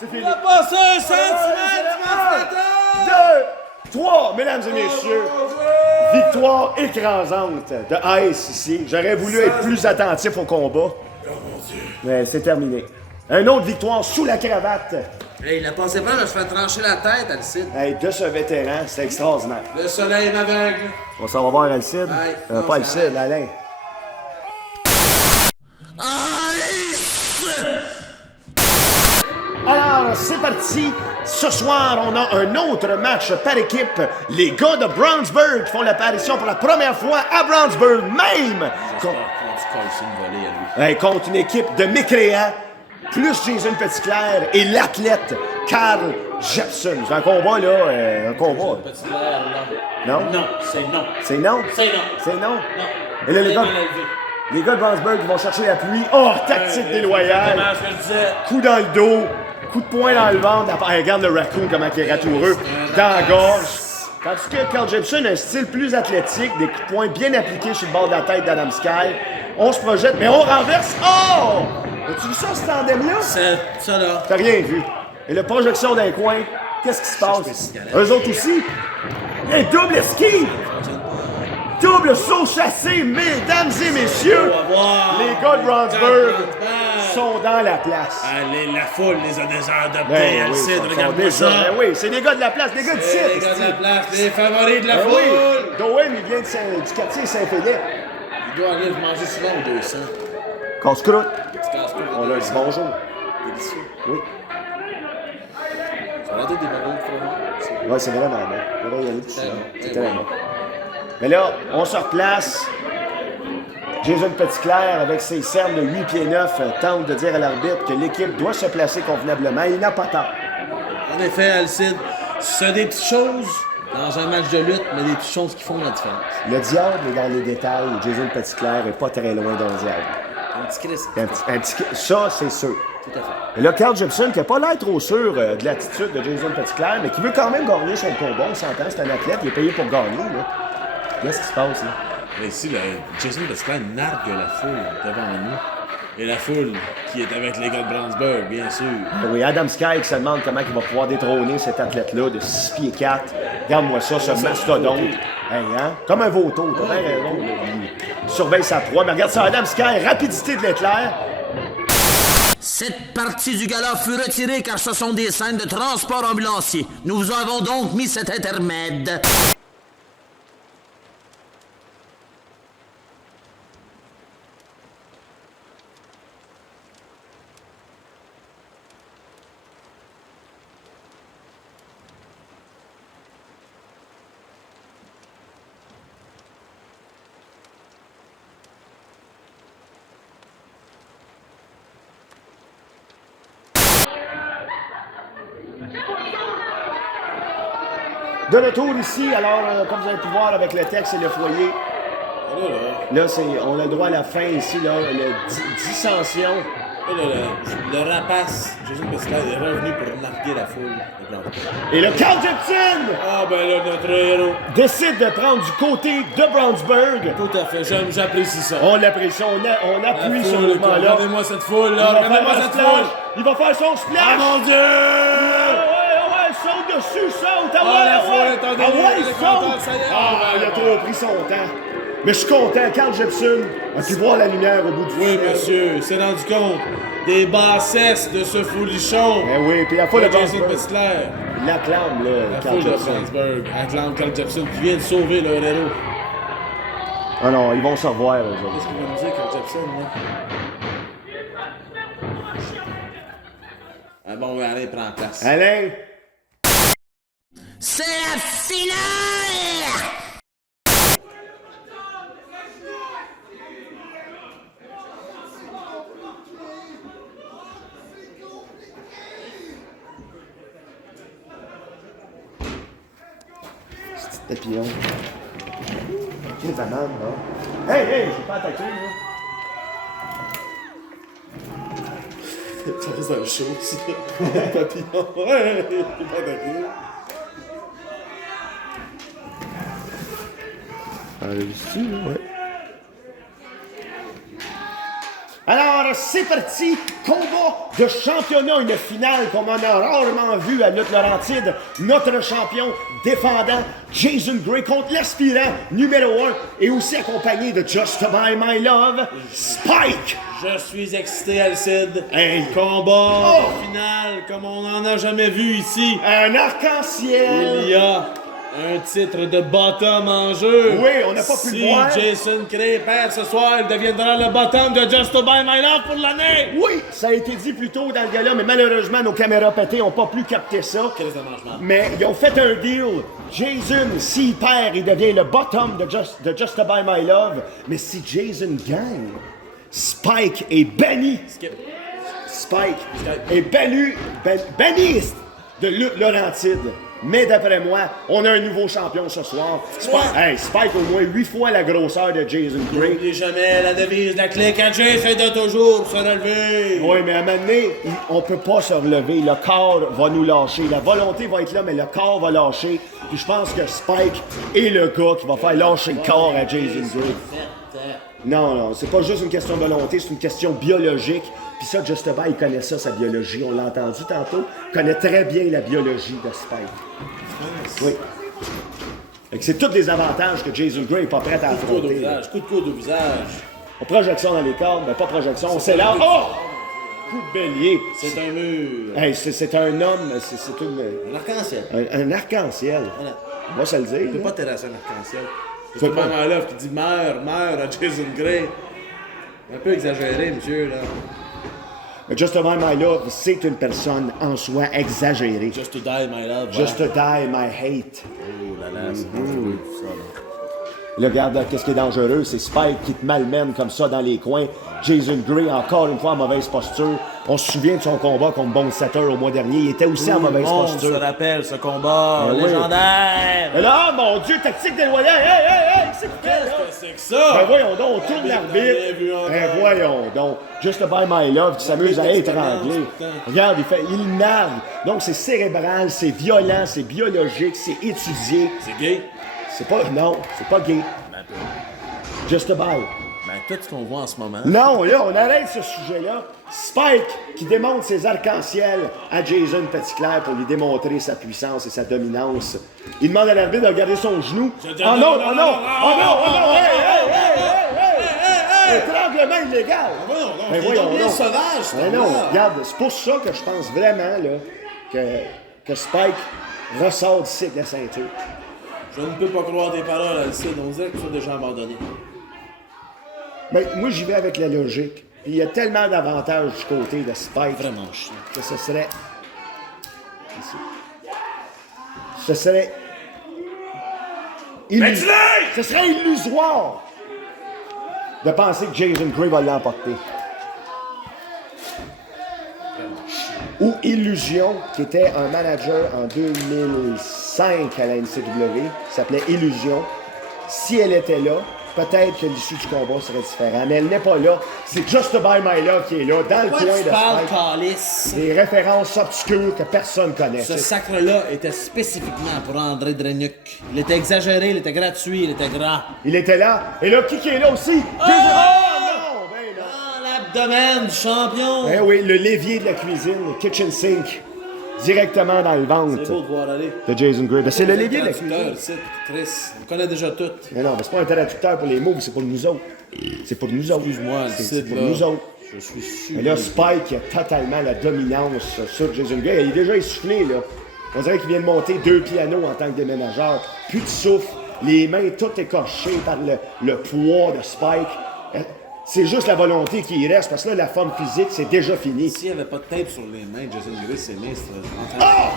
C'est fini. Il a passé un centimètre du ventilateur. 2, 3, mesdames et messieurs. Victoire écrasante de Ice ici. J'aurais voulu être plus attentif au combat. Mais c'est terminé. Un autre victoire sous la cravate. Hey, la pensée pas, je fais trancher la tête, Alcide. Hey, de ce vétéran, c'est extraordinaire. Le soleil m'aveugle. On s'en va voir Alcide. Ouais, non, Pas ça Alcide, Alain. Alors, c'est parti. Ce soir, on a un autre match par équipe. Les gars de Brownsburg font l'apparition pour la première fois à Brownsburg même. Contre une équipe de mécréants, plus Jason Petitclerc et l'athlète Carl Jepson. C'est un combat, là. Un combat. Non? Non, c'est non. C'est non? C'est non. C'est non? Non. Et là, les gars de Brownsburg vont chercher l'appui. Oh, tactique déloyale. Comment je le disais? Coup dans le dos, coup de poing dans le ventre. Hey, regarde le raccoon, comment il est ratoureux. Dans la gorge. Tandis que Carl Jepson a un style plus athlétique, des coups de poing bien appliqués sur le bord de la tête d'Adam Sky. On se projette, mais on renverse. Oh! As-tu vu ça, ce tandem-là? C'est ça, là. T'as rien vu. Et la projection d'un coin, qu'est-ce qui se passe? Eux autres aussi. Un double esquive! Double saut chassé, mesdames et messieurs! Les gars de Brownsburg sont dans la place. Allez, la foule les a déjà adoptés. Ben oui, Alcide, sont regarde-moi déjà- ça. ben oui, c'est des gars de la place, des gars de C'est les site. gars de la place, les favoris de la Ben foule. oui, Dowen, il vient du quartier Saint-Philippe. Il doit aller manger souvent au 200. Casse-croûte. Petit casse-croûte. On leur dit bonjour. Délicieux. Oui. Ça a l'air des bagos de fromage. Ouais, c'est vraiment bon. On va y aller tout ça. C'est Ouais. très bon. Mais là, on se replace. Jason Petitclerc, avec ses cernes de 8 pieds 9, tente de dire à l'arbitre que l'équipe doit se placer convenablement. Il n'a pas tort. En effet, Alcide, ce sont des petites choses dans un match de lutte, mais des petites choses qui font la différence. Le diable est dans les détails. Jason Petitclerc est pas très loin d'un diable. Un petit Chris. Ça, c'est sûr. Tout à fait. Et là, Carl Jepson, qui n'a pas l'air trop sûr de l'attitude de Jason Petitclerc, mais qui veut quand même gagner son combat. On s'entend, c'est un athlète, il est payé pour gagner. Là. Qu'est-ce qui se passe, là? Mais ici, Jason Petitclerc nargue la foule devant nous. Et la foule qui est avec les gars de Brownsburg, bien sûr. Oui, Adam Sky qui se demande comment il va pouvoir détrôner cet athlète-là de 6 pieds 4. Regarde-moi ça, ce mastodonte. Hey, hein? Comme un vautour, t'as bien raison. Là. Il surveille sa proie. Mais regarde ça, Adam Sky, rapidité de l'éclair. Cette partie du gala fut retirée car ce sont des scènes de transport ambulancier. Nous vous avons donc mis cet intermède. De retour ici, alors, comme vous avez pu voir avec le texte et le foyer, là, on a le droit à la fin ici, là, le dissension. Le rapace, Jason Petitclerc, est revenu pour narguer la foule de Brownsburg. Et le Carl Jepson Ah, ben là, notre héros. décide de prendre du côté de Brownsburg. Tout à fait, j'apprécie ça. On l'apprécie, on appuie sur le mouvement-là. Regardez-moi cette foule, Il là. va Regardez-moi faire un cette splash. foule. Il va faire son splash. Ah, mon Dieu! Ouais, saute dessus, saute. Ah, la foule est en délire, ouais, elle est saute. contente, ça y est. Ah, il a trop pris son temps. Mais je suis content, Carl Jepson a pu voir la lumière au bout du Oui, tunnel. monsieur, c'est rendu compte des bassesses de ce foulichon. Ben oui, puis la foule de Jason Brandsburg. Petitclerc. Il l'acclame, là, La Carl foule de Jepson. Brandsburg acclame Carl Jepson qui vient de sauver leur héros. Ah non, ils vont se revoir, eux autres. Qu'est-ce qu'il va nous dire, Carl Jepson, là? Ah bon, oui, allez, prends place. Alain, C'est la finale! papillon. Quelle banane, là. Hey, j'ai pas attaqué, là. Ça reste dans le show, ça. Papillon. Ouais, il est pas attaqué. Ici, ouais. Alors, c'est parti! Combat de championnat, une finale comme on a rarement vu à Lutte Laurentide. Notre champion défendant Jason Gray contre l'aspirant numéro 1 et aussi accompagné de Just By My Love, Spike! Je suis excité, Alcide. Hey. Combat Oh. final comme on n'en a jamais vu ici. Un arc-en-ciel! Il y a un titre de bottom en jeu. Oui, on n'a pas pu le voir. Si Jason Gray perd ce soir, il deviendra le bottom de Just to Buy My Love pour l'année. Oui, ça a été dit plus tôt dans le gala, mais malheureusement, nos caméras pétées n'ont pas pu capter ça. Quel arrangement. Mais ils ont fait un deal. Jason, s'il perd, il devient le bottom de Just to Buy My Love. Mais si Jason gagne, Spike est banni. Skip. Spike est banni de Lutte Laurentide. Mais d'après moi, on a un nouveau champion ce soir. Spike au moins 8 fois la grosseur de Jason Gray. N'oubliez jamais la devise de la clique à Jay, c'est de toujours se relever. Oui, mais à un moment donné, on peut pas se relever. Le corps va nous lâcher. La volonté va être là, mais le corps va lâcher. Puis je pense que Spike est le gars qui va faire lâcher le corps à Jason Gray. Non, c'est pas juste une question de volonté, c'est une question biologique. Puis ça, Just By, il connaît ça, sa biologie. On l'a entendu tantôt. Il connaît très bien la biologie de Spike. Oui. Fait que c'est tous des avantages que Jason Gray n'est pas prêt à Coup de coude au affronter. visage, coup de coude au visage. On projection dans les cordes, mais pas projection. On s'élance. Oh! Coup de bélier. C'est un mur. Hey, c'est un homme, c'est une... Un arc-en-ciel. Un arc-en-ciel. Voilà. On va se le dire. Tu peux là. pas terrasser un arc-en-ciel. peux C'est pas. pas mal qui dit meurs à Jason Gray. Un peu exagéré, monsieur, là. Mais Just By My Love, c'est une personne en soi exagérée. Just to die, my love. Just to die, my hate. Oh là là, c'est dangereux, tout ça, là. Là, regarde, qu'est-ce qui est dangereux, c'est Spike qui te malmène comme ça dans les coins. Jason Gray, encore une fois, en mauvaise posture. On se souvient de son combat contre Bone Setter au mois dernier. Il était aussi en mauvaise On se posture. rappelle ce combat Ah oui. légendaire. Et là, mon Dieu, tactique déloyale. Hey, c'est quoi, là? Qu'est-ce que c'est que ça? Ben voyons donc, on tourne L'arbitre l'arbitre. l'avait vu encore. Ben voyons donc. Just By My Love qui s'amuse à L'arbitre étrangler. expérience, putain. Regarde, il nargue. Donc c'est cérébral, c'est violent, c'est biologique, c'est étudié. C'est gay. C'est pas... Non, c'est pas gay. Just By. Ben, tout ce qu'on voit en ce moment. Non, là, on arrête ce sujet-là. Spike qui démontre ses arcs-en-ciel à Jason Petitclerc pour lui démontrer sa puissance et sa dominance. Il demande à l'arbitre de regarder son genou. Oh non, oh non, oh non, hey! Étranglement illégal! Ben voyons donc. Sauvage, Ben non, regarde, c'est pour ça que je pense vraiment là, que Spike ressort d'ici avec la ceinture. Je ne peux pas croire tes paroles, Alcide. On dirait que tu as déjà abandonné. Ben, moi, j'y vais avec la logique. Puis il y a tellement d'avantages du côté de Spike Vraiment chiant. que ce serait... Ici. Ce serait... Ce serait illusoire de penser que Jason Gray va l'emporter. Ou Illusion, qui était un manager en 2005 à la NCW, s'appelait Illusion. Si elle était là, peut-être que l'issue du combat serait différente. Mais elle n'est pas là. C'est Just By My Love qui est là, dans le Pourquoi coin tu de parles, Spike. calice? Des références obscures que personne connaît. Ce sacre-là était spécifiquement pour André Drenuc. Il était exagéré, il était gratuit, il était gras. Il était là. Et là, qui est là aussi? Oh! Non, ben non. Dans l'abdomen du champion! Eh oui, le l'évier de la cuisine, le kitchen sink. directement dans le ventre C'est beau de voir aller. de Jason Gray. Ben, c'est le levier de la traducteur, cuisine. c'est Chris. On connaît déjà tout. Mais non, mais c'est pas un traducteur pour les mots, c'est pour nous autres. C'est pour nous autres. Excuse-moi, le C'est site, pour là. nous autres. Je suis sûr. Mais là, Spike a totalement la dominance sur Jason Gray. Il est déjà essoufflé, là. On dirait qu'il vient de monter 2 pianos en tant que déménageur. Plus de souffle, les mains toutes écorchées par le poids de Spike. C'est juste la volonté qui y reste, parce que là, la forme physique, c'est déjà fini. S'il n'y avait pas de tape sur les mains, Jason Gray, ses mains seraient... Ah!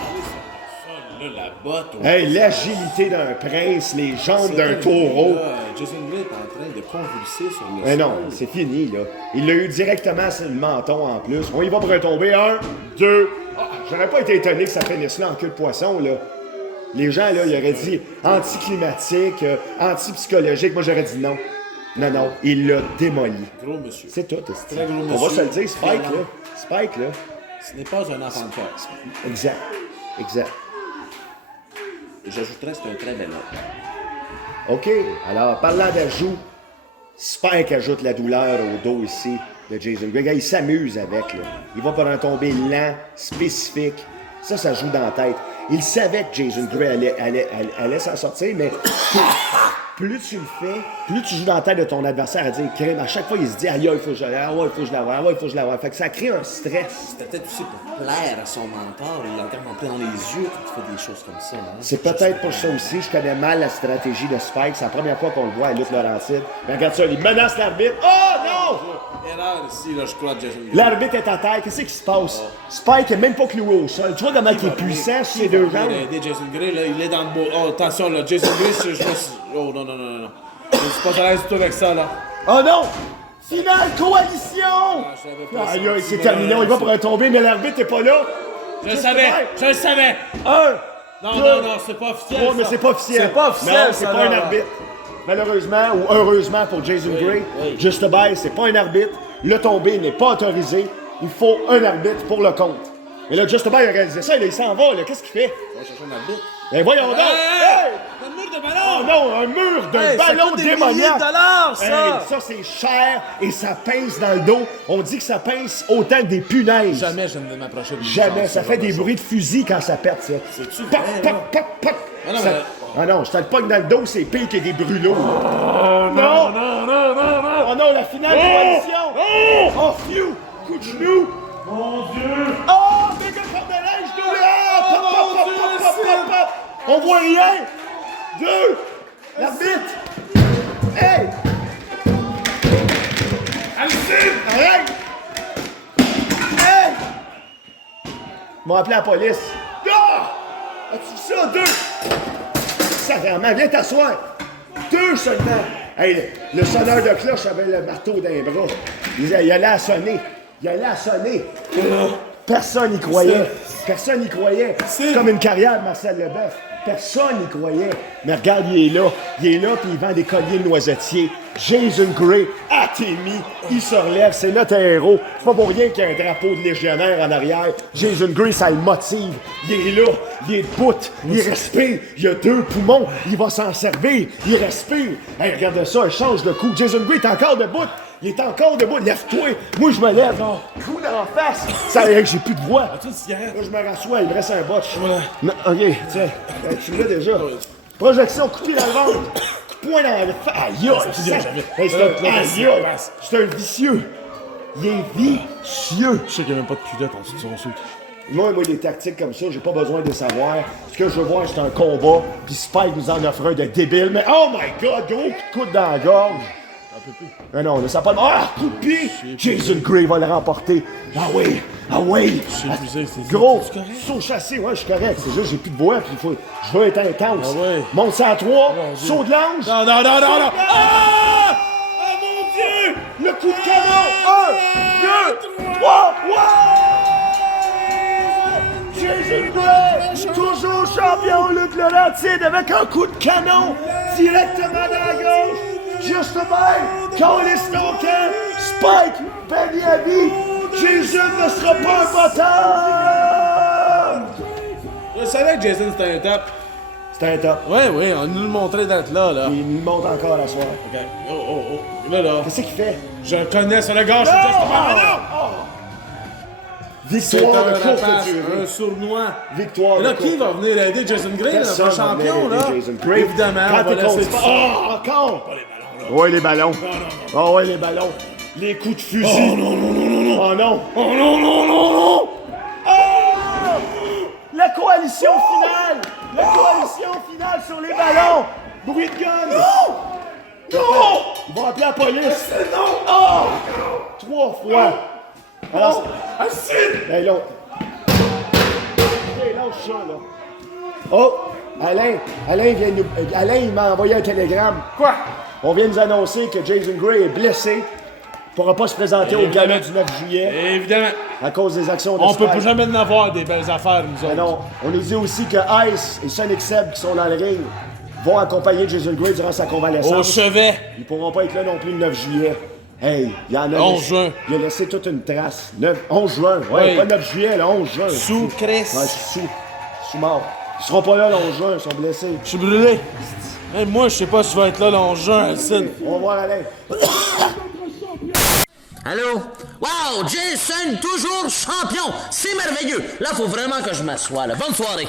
Ça, là, la botte... Hey, l'agilité d'un prince, les jambes d'un taureau. Jason Gray est en train de convulser sur le Mais non, sol. c'est fini, là. Il l'a eu directement sur le menton, en plus. On y va pour retomber. 1, 2... Ah, j'aurais pas été étonné que ça finisse là en queue de poisson, là. Les gens, là, ils auraient dit anticlimatique, antipsychologique. Moi, j'aurais dit non. Non, il l'a démoli. Gros monsieur. C'est tout, Très gros on monsieur. va se le dire, Spike, là. Spike, là. Ce n'est pas un enfant de cœur. Exact. J'ajouterais que c'est un très bel homme. OK. Alors, parlant d'ajout, Spike ajoute la douleur au dos ici de Jason Gray. Il s'amuse avec, là. Il va pour un tombé lent, spécifique. Ça joue dans la tête. Il savait que Jason Gray allait s'en sortir, mais plus tu le fais, plus tu joues dans la tête de ton adversaire à dire crime. À chaque fois, il se dit aïe, il faut que je l'aie, il faut que je la vois, il faut que je la vois. Fait que ça crée un stress. C'était peut-être aussi pour plaire à son mentor. Il l'a tellement plein dans les yeux quand il fait des choses comme ça. Hein? C'est peut-être pour ça aussi. Je connais mal la stratégie de Spike. C'est la première fois qu'on le voit à Lutte Laurentide. Mais regarde ça, il menace l'arbitre. Oh non! Erreur ici, là, je crois, Jason Gray. L'arbitre est à terre. Qu'est-ce qui se passe? Spike est même pas cloué au sol. Tu vois comment il est puissant sur ses deux Il jambes? va aider Jason Gray, là, il est dans le beau. Oh, attention, là, Jason Gray, oh, non. Je suis pas à l'aise du tout avec ça, là. Oh non! Finale coalition! je savais pas Aïe, ça. aïe, c'est terminé. On y va pour un tombé, mais l'arbitre est pas là. Je le savais! 1, Non, c'est pas officiel. Oh, mais c'est pas officiel. C'est pas officiel, Non, c'est ça, pas un là. arbitre. Malheureusement ou heureusement pour Jason Gray, Just Bail, c'est pas un arbitre. Le tombé n'est pas autorisé. Il faut un arbitre pour le compte. Et là, Just Bail a réalisé ça, il s'en va, là. Qu'est-ce qu'il fait? On va chercher un arbitre. Ben voyons donc! Hey! Un mur de Oh ballon! non, un mur d'un ballon démoniaque! $1,000,000, ça! Hey, ça, c'est cher et ça pince dans le dos. On dit que ça pince autant que des punaises. Jamais je ne m'approcher de Jamais. Ça fait des bruits de fusil quand ça pète, ça. C'est-tu Pop, vrai, pop, là? pop, pop. Ah non, Ça- mais- Ah non, je te le pogne dans le dos, c'est pire que des brûlots. Oh non! Oh non, la finale de coalition! Oh, phew! Coup de genou! Mon Dieu! Oh, méga cordelage, genou! Ah, pop, pop, pop, pop, pop, pop, pop! On voit rien! 2! L'arbitre! Hey! Arrête! Hey! Ils m'ont appelé la police. Ah! As-tu vu ça? 2! Sacrément, viens t'asseoir! 2 seulement! Hey, le sonneur de cloche avait le marteau d'un bras. Il allait à sonner. Personne n'y croyait. Personne n'y croyait. C'est comme une carrière de Marcel Leboeuf. Personne n'y croyait. Mais regarde, il est là. Il est là, puis il vend des colliers de noisetiers. Jason Gray, Athémie, il se relève, c'est notre héros. C'est pas pour rien qu'il y a un drapeau de légionnaire en arrière. Jason Gray, ça le motive. Il est là, il est debout, il respire. Il a 2 poumons, il va s'en servir. Il respire. Hey, regarde ça, il change de coup. Jason Gray est encore debout. Il est encore debout. Lève-toi. Moi, je me lève. Coup dans la face. Ça y est, j'ai plus de voix. As-tu une cigarette? Là, je me rassois, il me reste un botch. Voilà. Non, OK, tiens, tu l'as déjà. Projection, coup de pied dans le ventre. Coup de poing dans le face. Aïe, aïe, c'est un vicieux. Il est vicieux. Je sais qu'il n'y a même pas de culotte en dessous de son sucre. Moi, des tactiques comme ça, j'ai pas besoin de savoir. Ce que je veux voir, c'est un combat. Puis Spike nous en offre un de débile. Mais oh my God, gros coup de coude dans la gorge. Mais non, ça n'a pas de... Ah, coup de pied! Jason Gray va le remporter. Ah oui! Gros, saut chassé, ouais, je suis correct. C'est juste, j'ai plus de voix, puis je veux être intense. Ah ouais. Monte ça à 3, saut de l'ange. Non! Ah! Ah, mon Dieu! Le coup de canon! 1, 2, 3, ouais! Jason Gray, toujours champion Lutte Laurentide avec un coup de canon directement dans la gauche. Just Bail, Callis Tonkin, Spike, Benny Abby, Jason ne sera pas un bâtard! Je savais que Jason c'était un top. C'était un top. Oui, on nous le montrait d'être là. Il nous monte encore la soirée. OK. Oh. Là. Qu'est-ce qu'il fait? Je le connais sur le gars, je suis juste pas. Victoire de courte rapace, durée. un sournois. Victoire Et là, de qui va venir aider Jason Gray, notre champion, là? Évidemment, on va laisser ça. Oh, encore! Ouais, les ballons. Oh, ouais, les ballons. Les coups de fusil. Oh non, non, non, non, non. Oh non. Oh non, non, non, non. Oh! La coalition finale. La coalition finale sur les ballons. Bruit de gun. Non! Non! Ils vont appeler la police. Non! Oh! 3 fois. Alors, hey, l'autre. Hey, lâche ça, là. Oh! Alain, il m'a envoyé un télégramme. Quoi? On vient de nous annoncer que Jason Gray est blessé. Il ne pourra pas se présenter au gala du 9 juillet Évidemment. à cause des actions de On peut Spike. plus jamais en avoir des belles affaires, nous Mais autres. non, on nous dit aussi que Ice et Sonic Seb, qui sont dans le ring, vont accompagner Jason Gray durant sa convalescence. Au chevet. Ils pourront pas être là non plus le 9 juillet. Hey, il y en a 11 laissé- juin. Il a laissé toute une trace. 11 juin. Ouais, Oui. pas 9 juillet, le 11 juin. Sous Chris. Ouais, je suis mort. Ils seront pas là le 11 juin, ils sont blessés. Je suis brûlé. Hey, moi, je sais pas si je vais être là le 11 juin, Sid. On va voir Alain. Allô? Wow, Jason, toujours champion! C'est merveilleux! Là, faut vraiment que je m'assoie, là. Bonne soirée!